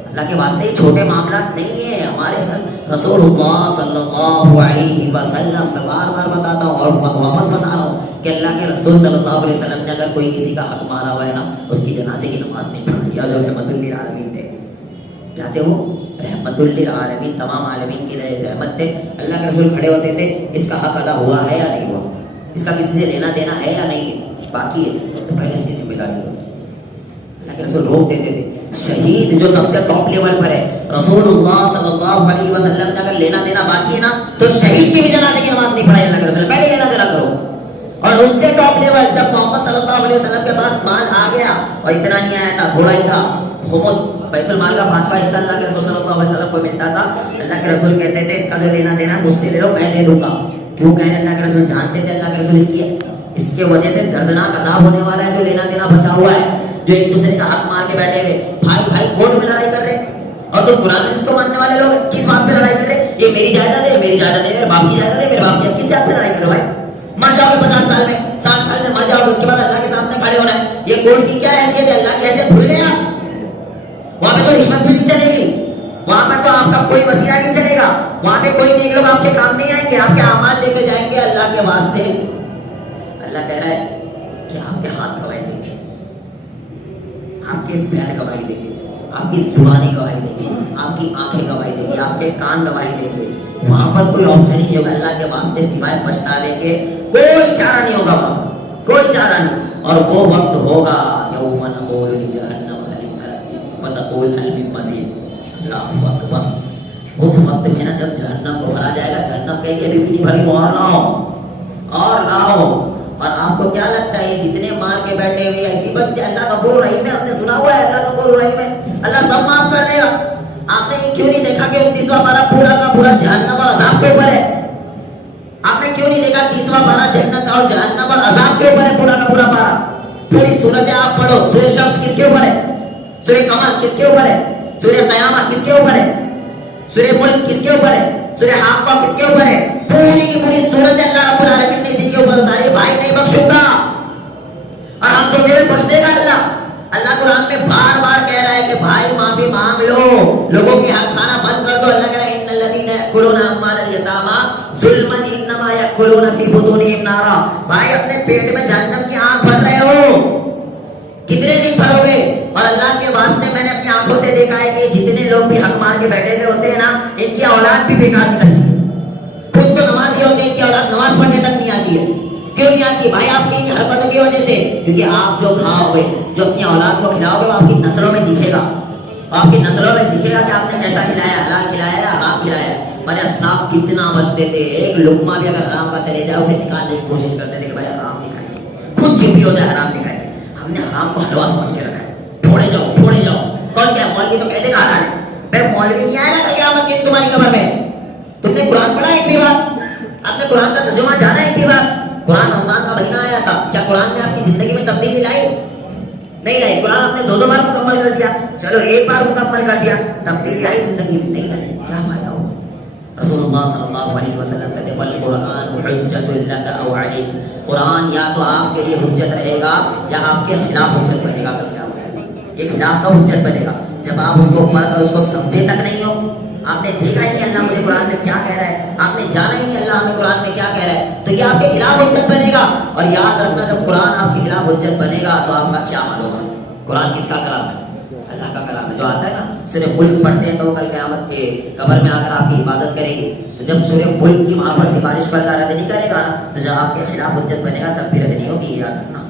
اللہ کے واسطے یہ چھوٹے معاملات نہیں ہیں. ہمارے ساتھ رسول اللہ صلی اللہ علیہ وسلم، میں بار بار بتاتا ہوں اور واپس بتا رہا ہوں کہ اللہ کے رسول صلی اللہ علیہ وسلم نے اگر کوئی کسی کا حق مارا ہوا ہے نا، اس کی جنازے کی نماز نہیں پڑھا. یا جو رحمت للعالمین تھے، کہتے وہ رحمت للعالمین، تمام عالمین کی رحمت تھے. اللہ کے رسول کھڑے ہوتے تھے، اس کا حق ادا ہوا ہے یا نہیں ہوا، اس کا کسی سے لینا دینا ہے یا نہیں باقی ہے، تو پہلے اس کی ذمہ داری ہو. اللہ کے رسول روک دیتے تھے. شہید جو سب سے ٹاپ لیول پر ہے، رسول اللہ صلی اللہ علیہ وسلم نے اگر لینا دینا باقی ہے نا، تو شہید کی بھی جنازے کی نماز نہیں پڑھائی اللہ کے رسول، پہلے لینا دینا کرو. اور اس سے ٹاپ لیول جب محمد صلی اللہ علیہ وسلم کے پاس مال آ گیا، اور اتنا نہیں آیا تھا، تھوڑا ہی تھا، خمس بیت المال کا 5واں حصہ اللہ کے رسول صلی اللہ علیہ وسلم کو ملتا تھا. اللہ کے رسول کہتے تھے اس کا جو لینا دینا مجھ سے لے لو، میں دے دوں گا. کیوں کہہ رہے اللہ کے رسول؟ جانتے تھے اللہ کے رسول اس کے وجہ سے دردناک عذاب ہونے والا ہے جو لینا دینا بچا ہوا ہے، جو ایک دوسرے کا حق مار کے بیٹھے ہوئے بھائی بھائی کورٹ میں لڑائی کر رہے، اور تم قرآن حدیث کو ماننے والے لوگ کس بات پہ لڑائی کر رہے؟ یہ میری جائیداد ہے، میری جائیداد ہے، میرے باپ کی جائیداد ہے، میرے باپ کی، کس بات پہ لڑائی کرو بھائی؟ مر جاؤ گے 50 سال میں، 60 سال میں مر جاؤ گے، اس کے بعد اللہ کے سامنے کھڑے ہونا ہے. یہ کورٹ کی کیا حیثیت ہے؟ اللہ کی حیثیت بھول گئے آپ. وہاں پہ تو رشوت بھی نہیں چلے گی، وہاں پر تو آپ کا کوئی وسیلہ نہیں چلے گا، وہاں پہ کوئی نیک لوگ آپ کے کام نہیں آئیں گے، آپ کے اعمال دے کے جائیں گے اللہ کے واسطے. اللہ کہہ رہا ہے کہ آپ کے ہاتھ گواہی دیں گے، آپ کے پیر گواہی دیں گے، آپ کی زبانیں گواہی دیں گے، آپ کی آنکھیں گواہی دیں گے، آپ کے کان گواہی دیں گے. وہاں پر کوئی آپشن نہیں ہوگا اللہ کے واسطے سوائے پچھتاوے کے، کوئی چارہ نہیں ہوگا وہاں، کوئی چارہ نہیں. اور وہ وقت ہوگا یوم نقول لجہنم هل امتلأت وتقول هل من مزید. اللہ اکبر. اس وقت میں نا جب جہنم کو بھرا جائے گا، جہنم کہے گی ابھی بھی نہیں بھری، اور لاؤ اور لاؤ. اور آپ کو کیا لگتا ہے یہ جتنے مار کے بیٹھے ہوئے ایسی بچ کے اللہ غفور رحیم ہے، ہم نے سنا ہوا ہے اللہ غفور رحیم ہے، اللہ سب معاف کر دے گا. آپ نے کیوں نہیں دیکھا کہ 29واں پارہ پورا کا پورا جہنم اور عذاب کے اوپر ہے؟ آپ نے کیوں نہیں دیکھا 30واں پارہ جنت اور جہنم اور عذاب کے اوپر ہے پورا کا پورا پارہ؟ پوری صورتیں آپ پڑھو. سورہ شمس کس کے اوپر ہے؟ سورہ قمر کس کے اوپر ہے؟ سورہ قیامت کس کے اوپر ہے؟ سورہ ملک کس کے اوپر ہے؟ سورہ حاقہ کس کے اوپر ہے؟ پوری کی پوری صورت اللہ رب العالمین نے اسی کے اوپر اتاری. بھائی نہیں بخشوں گا، اور ہم سوچے ہوئے بخش دے گا اللہ. اللہ قرآن میں بار بار کہہ رہا ہے کہ بھائی معافی مانگ لو، لوگوں کے حق کھانا بند کر دو. اللہ کہہ رہا ہے ان الذین یأکلون اموال الیتامی ظلما انما یأکلون فی بطونہم نارا. بھائی اپنے پیٹ میں جہنم کی آگ بھر رہے ہو، کتنے دن بھرو گے؟ اور اللہ کے واسطے میں نے اپنی آنکھوں سے دیکھا ہے کہ جتنے لوگ بھی حق مار کے بیٹھے ہوئے ہوتے ہیں نا، ان کی اولاد بھی بیکار نکلتی ہے. خود تو نمازی ہوتے ہیں، ان کی اولاد نماز پڑھنے تک نہیں آتی ہے. کیوں نہیں آتی؟ بھائی آپ کی حرکتوں کی وجہ سے. کیونکہ آپ جو کھاؤ گے، جو اپنی اولاد کو کھلاؤ گے، وہ آپ کی نسلوں میں دکھے گا. آپ کی نسلوں میں دکھے گا کہ آپ نے کیسا کھلایا، حلال کھلایا یا حرام کھلایا. ہمارے اسلاف کتنا بچتے تھے، ایک لقمہ بھی اگر حرام کا چلے جائے اسے نکالنے کی کوشش کرتے تھے کہ بھائی حرام نہیں کھائیں گے، خود جھپی ہو جائے حرام نہیں کھائیں گے. ہم نے حرام کو حلوا سمجھ کے رکھا ہے. پھوڑے جاؤ پھوڑے جاؤ. کون کیا مولوی تو کہتے کہا ہے بھائی مولوی نہیں آیا نا کل قیامت کے تمہاری قبر میں. تم نے قرآن پڑھا ایک بھی بار؟ آپ نے قرآن کا ترجمہ جانا ایک بھی بار؟ قرآن رمضان کا مہینہ آیا تھا، کیا قرآن نے آپ کی زندگی میں تبدیلی لائی؟ نہیں لائی. قرآن آپ نے دو بار مکمل کر دیا، چلو ایک بار مکمل کر دیا، تبدیلی آئی زندگی میں؟ نہیں آئی. کیا فائدہ ہو؟ رسول اللہ صلی اللہ علیہ وسلم کہتے ہیں والقرآن حجت لک او علیک. قرآن یا تو آپ کے لیے حجت رہے گا یا آپ کے خلاف حجت بنے گا. کل قیامت کے دن یہ خلاف کا حجت بنے گا. جب آپ اس کو پڑھ کر اس کو سمجھے تک نہیں ہو، آپ نے دیکھا ہی نہیں اللہ مجھے قرآن میں کیا کہہ رہا ہے، آپ نے جانا ہی نہیں اللہ ہمیں قرآن میں کیا کہہ رہا ہے، تو یہ آپ کے خلاف حجت بنے گا. اور یاد رکھنا جب قرآن آپ کے خلاف حجت بنے گا تو آپ کا کیا حال ہوگا. قرآن کس کا کلام ہے؟ اللہ کا کلام ہے. جو آتا ہے نا سورہ ملک پڑھتے ہیں تو وہ کل قیامت کے قبر میں آ کر آپ کی حفاظت کرے گی. تو جب سورہ ملک کی وہاں پر سفارش کرتا رد نہیں کرے گا نا، تو جب آپ کے خلاف حجت بنے گا تب بھی رد نہیں ہوگی. یاد رکھنا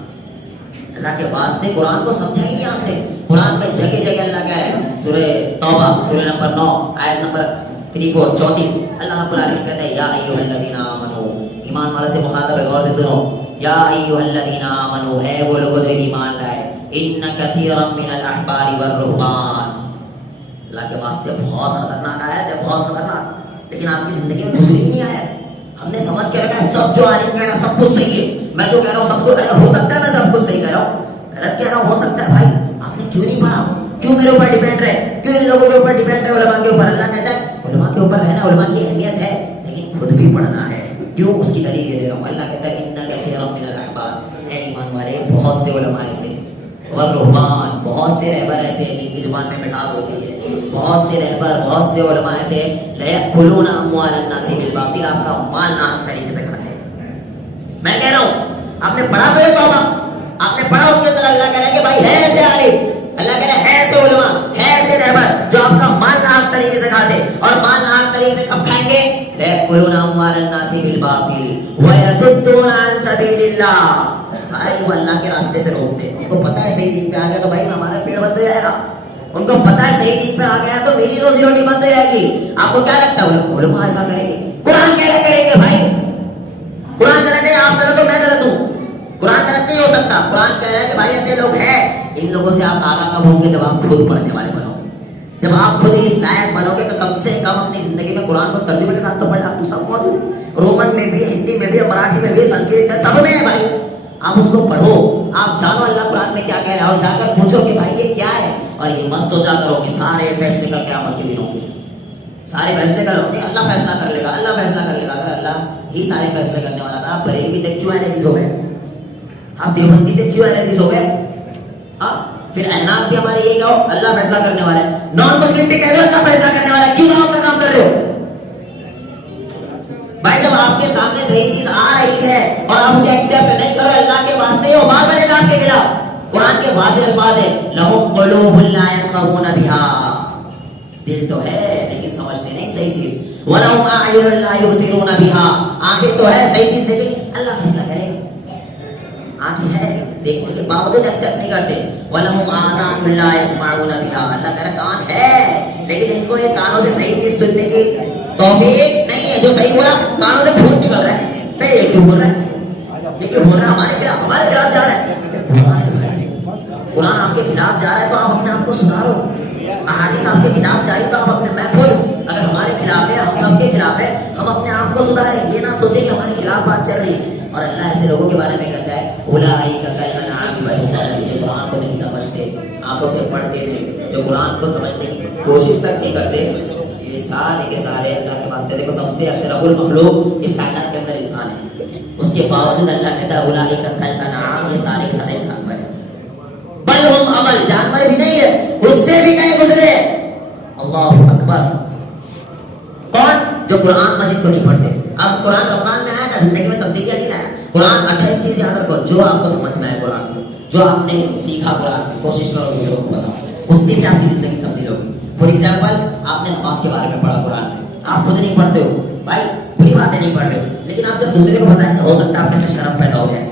اللہ کے واسطے قرآن کو سمجھا ہی نہیں آپ نے. قرآن میں جگہ جگہ اللہ کہہ رہا ہے. سورہ توبہ سورہ نمبر 9 آیت نمبر 34 اللہ رب العالمین کہتا ہے یا ایھا الذین آمنو. ایمان والے سے مخاطب ہے، غور سے سنو. یا ایھا الذین آمنو، اے وہ لوگ جو ایمان لائے. ان کثیرا من الاحبار والرہبان. اللہ کے واسطے بہت خطرناک آیت ہے، بہت خطرناک. لیکن آپ کی زندگی میں گزری ہی نہیں آیا. ہم نے سمجھ کے رکھا ہے سب جو عالم کہہ رہا ہے سب کچھ صحیح ہے، میں جو کہہ رہا ہوں سب کچھ ہو سکتا ہے، میں سب کچھ صحیح کہہ رہا ہوں، غلط کہہ رہا ہوں ہو سکتا ہے. بھائی آپ نے کیوں نہیں پڑھا؟ کیوں میرے اوپر ڈیپینڈ رہے؟ کیوں ان لوگوں کے اوپر ڈیپینڈ رہے علماء کے اوپر؟ اللہ کہتا ہے علماء کے اوپر رہنا، علماء کی اہمیت ہے، لیکن خود بھی پڑھنا ہے. کیوں؟ اس کی دلیل یہ دے رہا ہوں. اللہ کہتا ہے ان کثیرا من الاحبار، اے ایمان والے بہت سے علماء ایسے، اور رہبان بہت سے رہبر ایسے ہیں جن کی زبان میں مٹھاس ہوتی ہے. بہت سے رہبر، بہت سے علماء ایسے لیأکلون اموال الناس بالباطل، آپ کا مال ناحق طریقے سے کھاتے ہیں. میں کہہ رہا ہوں آپ نے پڑھا سورہ توبہ، آپ نے پڑھا، اس کے اندر اللہ کہہ رہا ہے کہ بھائی ہے ایسے عالم، اللہ کہہ رہا ہے ایسے علماء، ہے ایسے رہبر جو آپ کا مال ناحق طریقے سے کھاتے. اور مال ناحق طریقے سے کب کھائیں گے؟ لیأکلون اموال الناس بالباطل ویصدون عن سبیل اللہ. بھائی وہ اللہ کے راستے سے روکتے ہیں. ان کو پتا ہے صحیح دین پہ آ گیا تو بھائی ہمارا پیٹ بند ہو جائے گا. ان کو پتا ہے صحیح دین پہ آ گیا تو میری روزی روٹی بند ہو جائے گی. آپ کو کیا لگتا ہے علماء ایسا کریں گے؟ قرآن کہہ رہا کریں گے. بھائی قرآن غلط ہے، آپ غلط ہو میں غلط ہوں. قرآن غلط نہیں ہو سکتا. قرآن کہہ رہا ہے کہ بھائی ایسے لوگ ہیں. ان لوگوں سے آپ آگاہ کب ہوں گے؟ جب آپ خود پڑھنے والے بنو گے، جب آپ خود اس لائق بنو گے کہ کم سے کم اپنی زندگی میں قرآن کو ترجمے کے ساتھ تو پڑھ. آپ تو سب موجود ہے، رومن میں بھی، ہندی میں بھی، مراٹھی میں بھی، سنسکرت میں، سب میں ہے. بھائی آپ اس کو پڑھو، آپ جانو اللہ قرآن میں کیا کہہ رہا ہے، اور جا کر پوچھو کہ بھائی یہ کیا ہے. اور یہ مت سوچا کرو کہ سارے فیصلے کر قیامت کے دنوں کے سارے فیصلے کرو. نہیں، اللہ فیصلہ کر لے گا، اللہ فیصلہ کر لے گا. اگر اللہ ہی سارے فیصلے کرنے والا تھا، آپ بریلوی بھی کیوں اہل حدیث ہو گئے؟ آپ دیوبندی تھے کیوں اہل حدیث ہو گئے؟ ہاں پھر احناف بھی ہمارے یہی کہو اللہ فیصلہ کرنے والا ہے، نان مسلم بھی کہہ دو اللہ فیصلہ کرنے والا ہے. کیوں آپ کا کام کر رہے ہو؟ بھائی جب آپ کے سامنے صحیح چیز آ رہی ہے اور آپ اسے ایکسپٹ نہیں کر رہے، اللہ کے واسطے وہ بات بنے گا آپ کے خلاف. قرآن کے واضح الفاظ ہے لہم قلوب لا یفقہون بہا. دل تو ہے لیکن سمجھتے نہیں صحیح چیز. وَلَهُمْ أَعْيُنٌ لَا يُبْصِرُونَ بِهَا. آنکھیں تو ہے صحیح چیز لیکن اللہ فیصلہ کرے گا. آنکھیں ہے دیکھنے کے باوجود ایکسپٹ نہیں کرتے. وَلَهُمْ آذَانٌ لَا يَسْمَعُونَ بِهَا. اللہ کہہ رہا کان ہے لیکن ان کو یہ کانوں سے صحیح چیز سننے کی توفیق نہیں ہے. جو صحیح بولا کانوں سے پھوٹ نکل رہا ہے. بھائی یہ کیوں بول رہا ہے؟ یہ کیوں بول رہا ہے؟ ہمارے خلاف جا رہا ہے. قرآن ہے بھائی، قرآن آپ کے خلاف جا رہا ہے تو آپ اپنے آپ کو سدھارو. احادیث آپ کے خلاف جاری تو آپ اپنے میں کھولو. اگر ہمارے خلاف ہے، ہم سب کے خلاف ہے، ہم اپنے آپ کو سدھاریں. یہ نہ سوچیں کہ ہمارے خلاف بات چل رہی ہے. اور اللہ ایسے لوگوں کے بارے میں کہتا ہے اولئک کالانعام بل هم اضل. جو قرآن کو نہیں سمجھتے، آنکھوں سے پڑھتے نہیں، جو قرآن کو سمجھنے کی کوشش تک نہیں کرتے، یہ سارے کے سارے اللہ کے واسطے. دیکھو سب سے اشرف المخلوق اس کائنات کے اندر انسان ہے، اس کے باوجود اللہ کہتا ہے اولئک کالانعام. یہ سارے کے سارے جانور ہیں. بل هم اضل. بھی گئے گزرے. اللہ اکبر. کون؟ جو قرآن مجید کو نہیں پڑھتے. اب قرآن رمضان میں آیا نا, زندگی میں تبدیلیاں نہیں لایا قرآن. اچھا ایک چیز یاد رکھو, جو آپ کو سمجھ میں آئے قرآن کو, جو آپ نے سیکھا قرآن کو, کوشش کرو دوسروں کو بتاؤ, اس سے بھی آپ کی زندگی تبدیل ہوگی. فار ایگزامپل, آپ نے نماز کے بارے میں پڑھا قرآن میں, آپ خود نہیں پڑھتے ہو بھائی, بری باتیں نہیں پڑھ رہے ہو, لیکن آپ جب دوسرے کو بتائیں تو ہو سکتا ہے آپ کے اندر شرم پیدا ہو جائے.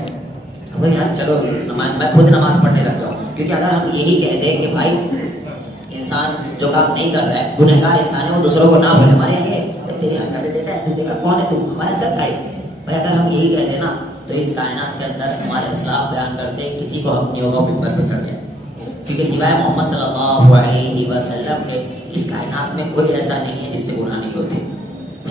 اب یار چلو نماز, میں خود نماز پڑھنے لگ جاؤں. کیونکہ اگر ہم یہی کہہ دیں کہ بھائی انسان جو کام نہیں کر رہا ہے, گنہگار انسان ہے, وہ دوسروں کو نہ بولے. ہمارے یہاں تیری حرکتیں دیتا ہے, تو دیکھا کون ہے تم, ہمارا چل بھائی. بھائی اگر ہم یہی کہتے نا تو اس کائنات کے اندر ہمارے اسلاف بیان کرتے کسی کو حق نہیں ہوگا ممبر پہ چڑھ جائے. کیونکہ سوائے محمد صلی اللہ علیہ وسلم کے اس کائنات میں کوئی ایسا نہیں ہے جس سے گناہ نہیں ہوتے.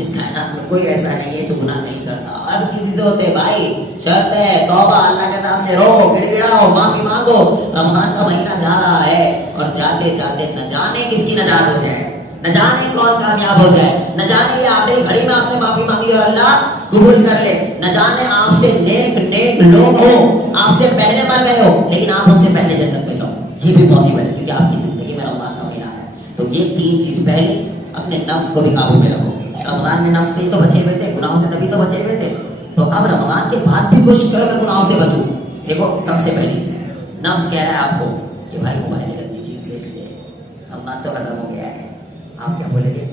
اس کائنات میں کوئی ایسا نہیں ہے جو گناہ نہیں کرتا. ہر کسی سے ہوتے بھائی. شرط ہے توبہ, اللہ کے سامنے رو, گڑ گڑاؤ, معافی مانگو. رمضان کا مہینہ جا رہا ہے اور جاتے جاتے نہ جانے کس کی نجات ہو جائے, نہ جانے کون کامیاب ہو جائے, نہ جانے یہ آخری گھڑی میں آپ نے معافی مانگی اور اللہ قبول کر لے, نہ جانے آپ سے نیک لوگ ہو, آپ سے پہلے مر گئے ہو لیکن آپ ان سے پہلے جنت میں جاؤ. یہ بھی پاسبل ہے کیونکہ آپ کی زندگی میں رمضان کا مہینہ ہے. تو یہ تین چیز, پہلی اپنے نفس کو بھی قابو میں رکھو. رمضان میں نفس سے ہی تو بچے ہوئے تھے, گناہوں سے تبھی تو بچے ہوئے تھے. تو اب رمضان کے بعد بھی کوشش کرو کہ گناہوں سے بچو. دیکھو سب سے پہلی چیز, نفس کہہ رہا ہے آپ کو کہ بھائی موبائل گندی چیز دیکھ لے, رمضان تو ختم ہو گیا ہے. آپ کیا بولیں گے,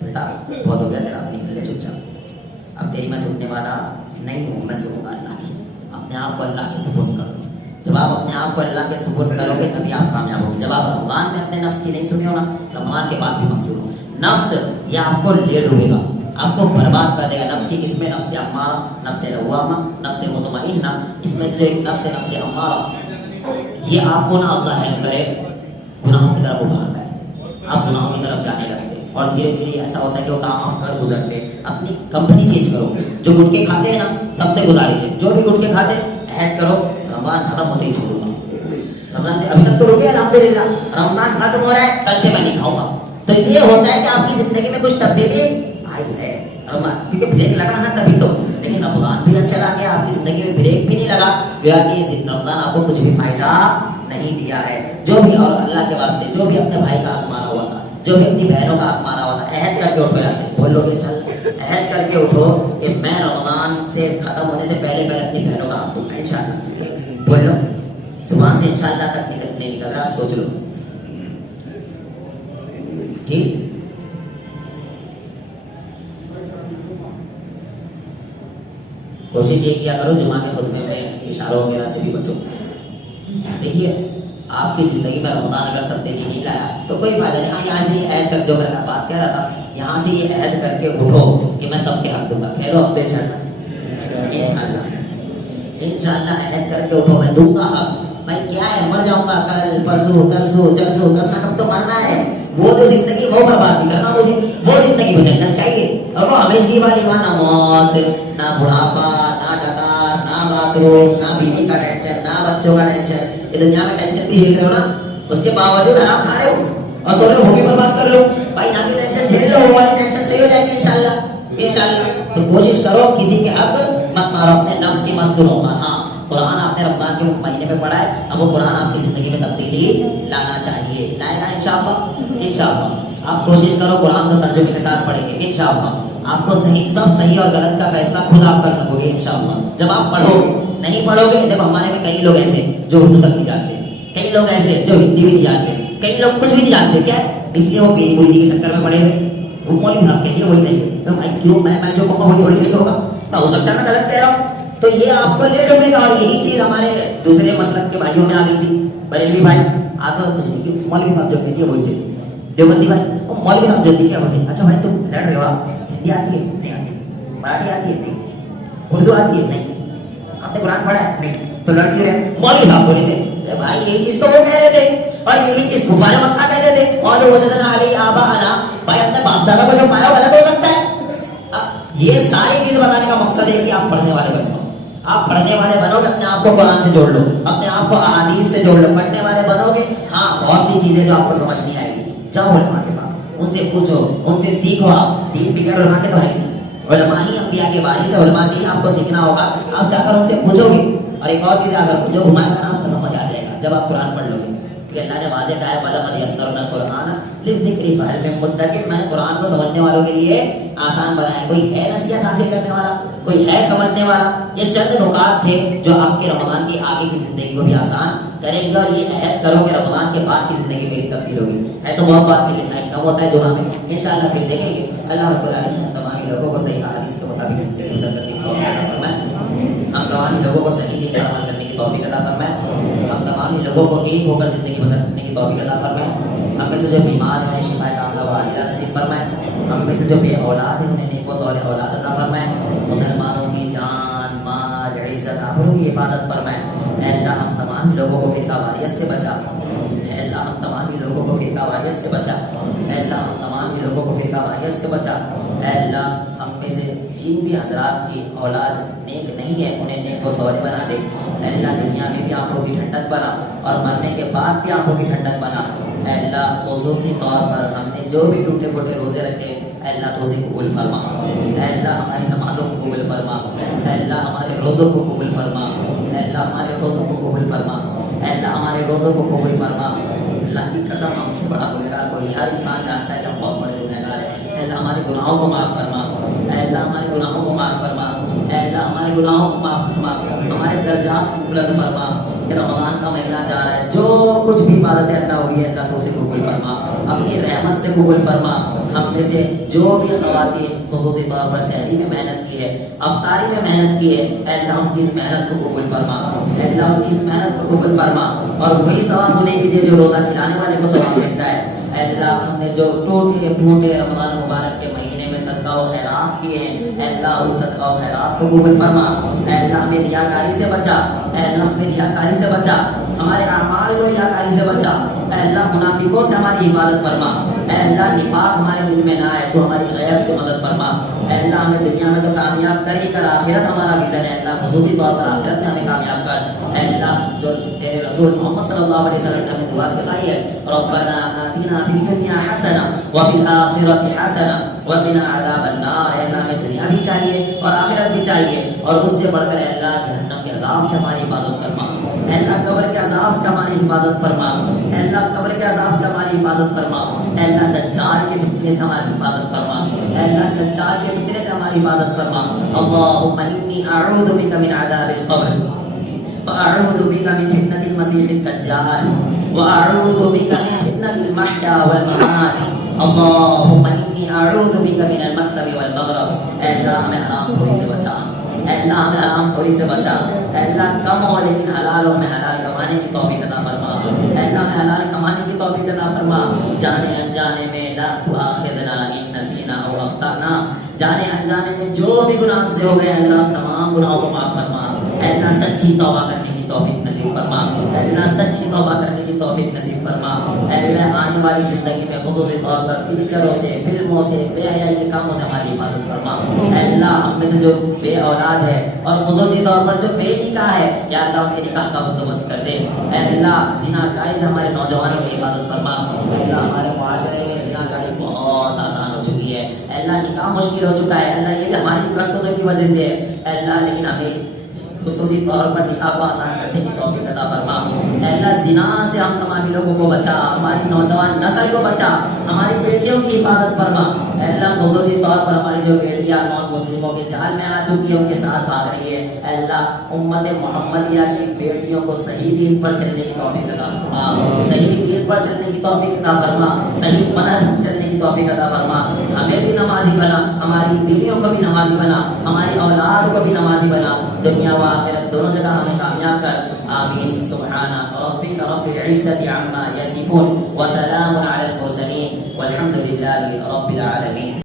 بیٹا بہت ہو گیا تیرا, آپ نکل لے چپ چاپ, اب تیری میں سننے والا نہیں ہوں, میں سنوں گا اللہ کی. اپنے آپ کو اللہ کے سپرد کر دو. جب آپ اپنے آپ کو اللہ کے سپرد کرو گے تبھی آپ کامیاب ہوگے. جب آپ رمضان میں اپنے نفس کی نہیں سنی ہو نا, رمضان کے بعد بھی مت سنو. نفس یہ آپ کو لے ڈوبے گا, آپ کو برباد کر دے گا. نفس کی قسمیں نفس امارہ, نفس لوامہ, نفس مطمئنہ. اس میں سے ایک نفس امارہ, یہ آپ کو نہ اللہ رحم کرے گناہوں کی طرف ابھارتا ہے. آپ گناہوں کی طرف جانے لگتے اور دھیرے دھیرے ایسا ہوتا ہے کہ وہ کام آپ کر گزرتے. اپنی کمپنی چینج کرو. جو گٹکے کھاتے ہیں نا, سب سے گزارش ہے, جو بھی گٹکے کھاتے ہیں عہد کرو رمضان ختم ہوتے ہی چھوڑوں گا. رمضان ابھی تک تو رکے الحمدللہ, رمضان ختم ہو رہا ہے, کل سے میں نہیں کھاؤں گا. تو یہ ہوتا ہے کہ آپ کی زندگی میں کچھ تبدیلی آئی ہے رمضان, کیونکہ بریک لگا نا تبھی تو. لیکن رمضان بھی اچھا چلا گیا, آپ کی زندگی میں بریک بھی نہیں لگا, گویا کہ رمضان آپ کو کچھ بھی فائدہ نہیں دیا ہے. جو بھی, اور اللہ کے واسطے جو بھی اپنے بھائی کا حق مارا ہوا تھا, جو بھی اپنی بہنوں کا حق مارا ہوا تھا, عہد کر کے اٹھو. ایسے بول لو گے چل, عہد کر کے اٹھو کہ میں رمضان سے ختم ہونے سے پہلے اپنی بہنوں کا حق دوں گا انشاءاللہ. بول لو, صبح سے انشاءاللہ تک نہیں نکل رہا, آپ سوچ لو جی. کوشش یہ کیا کرو جمعہ کے خطبے میں اشاروں وغیرہ سے بھی بچو. دیکھیے آپ کی زندگی میں رمضان اگر تبدیلی نہیں لایا تو کوئی فائدہ نہیں. ہاں یہاں سے یہ عہد کر, جو میں بات کہہ رہا تھا, یہاں سے یہ عہد کر کے اٹھو کہ میں سب کے حق دوں گا. کہہ اب تو انشاءاللہ عہد کر کے اٹھو, میں دوں گا حق. بھائی کیا ہے, مر جاؤں گا کل پرسوں ترسوں چرسوں, کرنا کب تو مرنا ہے. وہ جو زندگی وہ برباد نہیں کرنا مجھے, وہ زندگی بدلنا چاہیے. اور وہ ہمیشگی والی وہاں نہ موت, نہ بڑھاپا, نہ ڈکار, نہ باتھ روم, نہ بیوی کا ٹینشن, نہ بچوں کا ٹینشن. یہ دنیا میں ٹینشن بھی جھیل رہے ہو نا, اس کے باوجود آرام کھا رہے ہو اور سو رہے ہو, وہ بھی برباد کر لو. بھائی یہاں کی ٹینشن جھیل لو, وہ والی ٹینشن صحیح ہو جائے گی انشاءاللہ. تو کوشش کرو کسی کے حق مت مارو, اپنے نفس کی مت سنو. ہاں قرآن آپ نے رمضان کے مہینے میں پڑھا ہے, اب وہ قرآن آپ کی زندگی میں تبدیلی لانا چاہیے, لائے گا انشاءاللہ. آپ کوشش کرو قرآن کو ترجمے کے ساتھ پڑھیں گے انشاءاللہ. آپ کو سب صحیح اور غلط کا فیصلہ خود آپ کر سکو گے انشاءاللہ جب آپ پڑھو گے. نہیں پڑھو گے, دیکھو ہمارے میں کئی لوگ ایسے جو اردو تک نہیں جانتے, کئی لوگ ایسے جو ہندی بھی نہیں جانتے, کئی لوگ کچھ بھی نہیں جانتے. کیا اس لیے وہ پیری مریدی کے چکر میں پڑے ہوئے. وہ مولوی صاحب کہتے ہیں وہی نہیں ہے, بھائی کیوں, میں جو کہوں گا وہی تھوڑی صحیح ہوگا, تو ہو سکتا ہے میں غلط کہہ رہا ہوں. تو یہ آپ کو لیٹ ہوگا. اور یہی چیز ہمارے دوسرے مسلک کے بھائیوں میں آ گئی تھی. بریلوی بھائی آتا کچھ نہیں, کیوں مولوی صاحب جو کہتی ہے وہی سے. دیوبندی بھائی, وہ مولوی صاحب جو کہتی ہے وہی. اچھا بھائی تم لڑ رہے ہو, ہندی آتی ہے نہیں آتی, مراٹھی آتی ہے نہیں, اردو آتی ہے نہیں, آپ نے قرآن پڑھا ہے نہیں, تو لڑ کیوں رہے. مولوی صاحب بولے تھے بھائی یہی چیز تو وہ کہہ رہے تھے, اور یہی چیز کفار مکہ کہتے تھے, قالوا وجدنا علیہ آباءنا. بھائی اپنے باپ دادا کو جو پایا غلط ہو سکتا ہے. یہ ساری چیز بتانے کا مقصد ہے کہ آپ پڑھنے والے بن جاؤ. آپ پڑھنے والے بنو گے, اپنے آپ کو قرآن سے جوڑ لو, اپنے آپ کو احادیث سے جوڑ لو. پڑھنے والے بنو گے, ہاں بہت سی چیزیں جو آپ کو سمجھ نہیں آئے گی, جاؤ علماء کے پاس, ان سے پوچھو, ان سے سیکھو. آپ دین بغیر علماء کے تو ہے نہیں, علماء ہی انبیاء کے وارث ہے, علماء سے ہی آپ کو سیکھنا ہوگا. آپ جا کر ان سے پوچھو گے. اور ایک اور چیز, اگر جو گھمائے گا نا آپ کو سمجھ آ جائے گا جب آپ قرآن پڑھ لو گے, کیونکہ اللہ نے واضح کہا ہے للذکر فہل من مدکر، میں نے قرآن کو سمجھنے والوں کے لیے آسان بنایا. کوئی ہے نصیحت حاصل کرنے والا، کوئی ہے سمجھنے والا؟ یہ چند نکات تھے جو آپ کے رمضان کی آگے کی زندگی کو بھی آسان کریں گے. اور یہ عہد کرو کہ رمضان کے بعد کی زندگی میری تبدیل ہوگی. ہے تو بہت بات کی ٹائم کم ہوتا ہے جمعہ میں، انشاءاللہ پھر دیکھیں گے. اللہ رب العالمین ہم تمام لوگوں کو صحیح حدیث کے مطابق زندگی بسر کرنے کی توفیق عطا فرمائے. ہم تمام لوگوں کو صحیح دین پر عمل کرنے کی توفیق عطا فرمائے. ہم تمام لوگوں کو ایک ہو کر زندگی بسر کرنے کی توفیق عطا فرمائے. ہم میں سے جو بیمار ہیں انہیں شفا کاملہ و عاجلہ نصیب فرمائے. ہم میں سے جو بے اولاد ہیں انہیں نیک و صالح اولاد عطا فرمائے. مسلمانوں کی جان مال عزت آبرو کی حفاظت فرمائے. اے اللہ ہم تمام لوگوں کو فرقہ واریت سے بچا. اے اللہ ہم تمام لوگوں کو فرقہ واریت سے بچا. اے اللہ ہم تمام لوگوں کو فرقہ واریت سے بچا. اے اللہ ہم میں سے جن بھی حضرات کی اولاد نیک نہیں ہے انہیں نیک و صالح بنا دے. اے اللہ دنیا میں بھی آنکھوں کی ٹھنڈک بنا اور مرنے کے بعد بھی آنکھوں کی ٹھنڈک بنا. اے اللہ خصوصی طور پر ہم نے جو بھی ٹوٹے پھوٹے روزے رکھے اے اللہ تو اسے قبول فرما. اے اللہ ہماری نمازوں کو قبول فرما. اے اللہ ہمارے روزوں کو قبول فرما. اے اللہ ہمارے روزوں کو قبول فرما. اے اللہ ہمارے روزوں کو قبول فرما. اللہ کی قسم ہم سے بڑا گنہگار کوئی نہیں. ہر انسان جانتا ہے کہ ہم بہت بڑے گنہگار ہیں. اے اللہ ہمارے گناہوں کو معاف فرما. اے اللہ ہمارے گناہوں کو معاف فرما. اے اللہ ہمارے گناہوں کو معاف فرما. ہمارے درجات کو بلند فرما. کہ رمضان کا مہینہ جا رہا ہے، جو کچھ بھی عبادت اللہ ہوئی ہے اللہ تو اسے قبول فرما. اپنی رحمت سے قبول فرما. ہم میں سے جو بھی خواتین خصوصی طور پر سحری میں محنت کی ہے، افطاری میں محنت کی ہے، اے اللہ ان کی اس محنت کو قبول فرما. اے اللہ ان کی اس محنت کو قبول فرما اور وہی ثواب انہیں بھی دے جو روزہ کھلانے والے کو ثواب ملتا ہے. اے اللہ ہم نے جو ٹوٹے پھوٹے رمضان مبارک کے مہینے میں صدقہ و خیرات کیے ہیں اے اللہ ان صدقہ و خیرات کو قبول فرما. اے اللہ ہمیں ریاکاری سے بچا. اے اللہ ہمیں ریاکاری سے بچا. ہمارے اعمال کو ریاکاری سے بچا. اے اللہ منافقوں سے ہماری حفاظت فرما. اے اللہ نفاق ہمارے دل میں نہ آئے تو ہماری غیب سے مدد فرما. اے اللہ ہمیں دنیا میں تو کامیاب کر ہی کر آخرت ہمارا ویژن ہے. اللہ خصوصی طور پر آخرت میں ہمیں کامیاب کر. اے اللہ جو تیرے رسول محمد صلی اللہ علیہ وسلم نے ہمیں دعا سکھائی ہے ربنا آتنا فی الدنیا حسنہ وفی الآخرۃ حسنہ وقنا عذاب النار. اے اللہ ہمیں دنیا بھی چاہیے اور آخرت بھی چاہیے اور اس سے بڑھ کر اے اللہ جہنم کے عذاب سے ہماری حفاظت فرما. اے اللہ قبر کے عذاب سے ہماری حفاظت فرما. اے اللہ قبر کے عذاب سے ہماری حفاظت فرما. اے اللہ دجال کے فتنے سے ہماری حفاظت فرما. اے اللہ دجال کے فتنے سے ہماری حفاظت فرما. اللهم انی اعوذ بک من عذاب القبر واعوذ بک من فتنة المسیح الدجال واعوذ بک من فتنة المحیا والممات. اللهم انی اعوذ بک من المقسم والمغرب. اے اللہ ہمیں حرام خوری سے بچا. اے اللہ ہمیں حرام خوری سے بچا. اے اللہ کم ہو لیکن حلال ہو، ہمیں حلال کمانے کی توفیق عطا فرما. اے اللہ ہمیں حلال کمانے کی توفیق عطا فرما. جانے انجانے میں لا تؤاخذنا ان نسینا او اخطأنا، جانے انجانے میں جو بھی گناہ ہم سے ہو گئے اللہ تمام گناہوں کو معاف فرما. اے اللہ سچی توبہ کرنے کی توفیق نصیب فرما. اے اللہ سچی توبہ کرنے کی توفیق نصیب فرما. اے اللہ آنے والی زندگی میں خصوصی طور پر پکچروں سے، فلموں سے، بے حیائی کے کاموں سے ہماری حفاظت فرما. اے اللہ ہم میں سے جو بے اولاد ہے اور خصوصی طور پر جو بے نکاح ہے یا اللہ ان کے نکاح کا بندوبست کر دے. اے اللہ زناکاری سے ہمارے نوجوانوں کی حفاظت فرما. اے اللہ ہمارے معاشرے میں زناکاری بہت آسان ہو چکی ہے. اے اللہ نکاح مشکل ہو چکا ہے. اللہ یہ بھی ہماری کرتوتوں کی وجہ سے ہے. اے اللہ لیکن ہمیں خصوصی طور پر نکاح کو آسان کرنے کی توفیق عطا فرما. اے اللہ زنا سے ہم تمام لوگوں کو بچا. ہماری نوجوان نسل کو بچا. ہماری بیٹیوں کی حفاظت فرما. اے اللہ خصوصی طور پر ہماری جو بیٹیاں نان مسلموں کے جال میں آ چکی ہے ان کے ساتھ بھاگ رہی ہے. اے اللہ امت محمدیہ کی بیٹیوں کو صحیح دین پر چلنے کی توفیق عطا فرما. صحیح دین پر چلنے کی توفیق عطا فرما. صحیح منہج پر چلنے کی توفیق عطا فرما. ہمیں بھی نمازی بنا، ہماری بیویوں کو بھی نمازی بنا، ہماری اولاد کو بھی نمازی بنا. دنیا و آخرت دونوں جگہ ہمیں کامیاب کر. آمین. سبحان ربک رب العزة عما یصفون وسلام علی المرسلین والحمد للہ رب العالمین.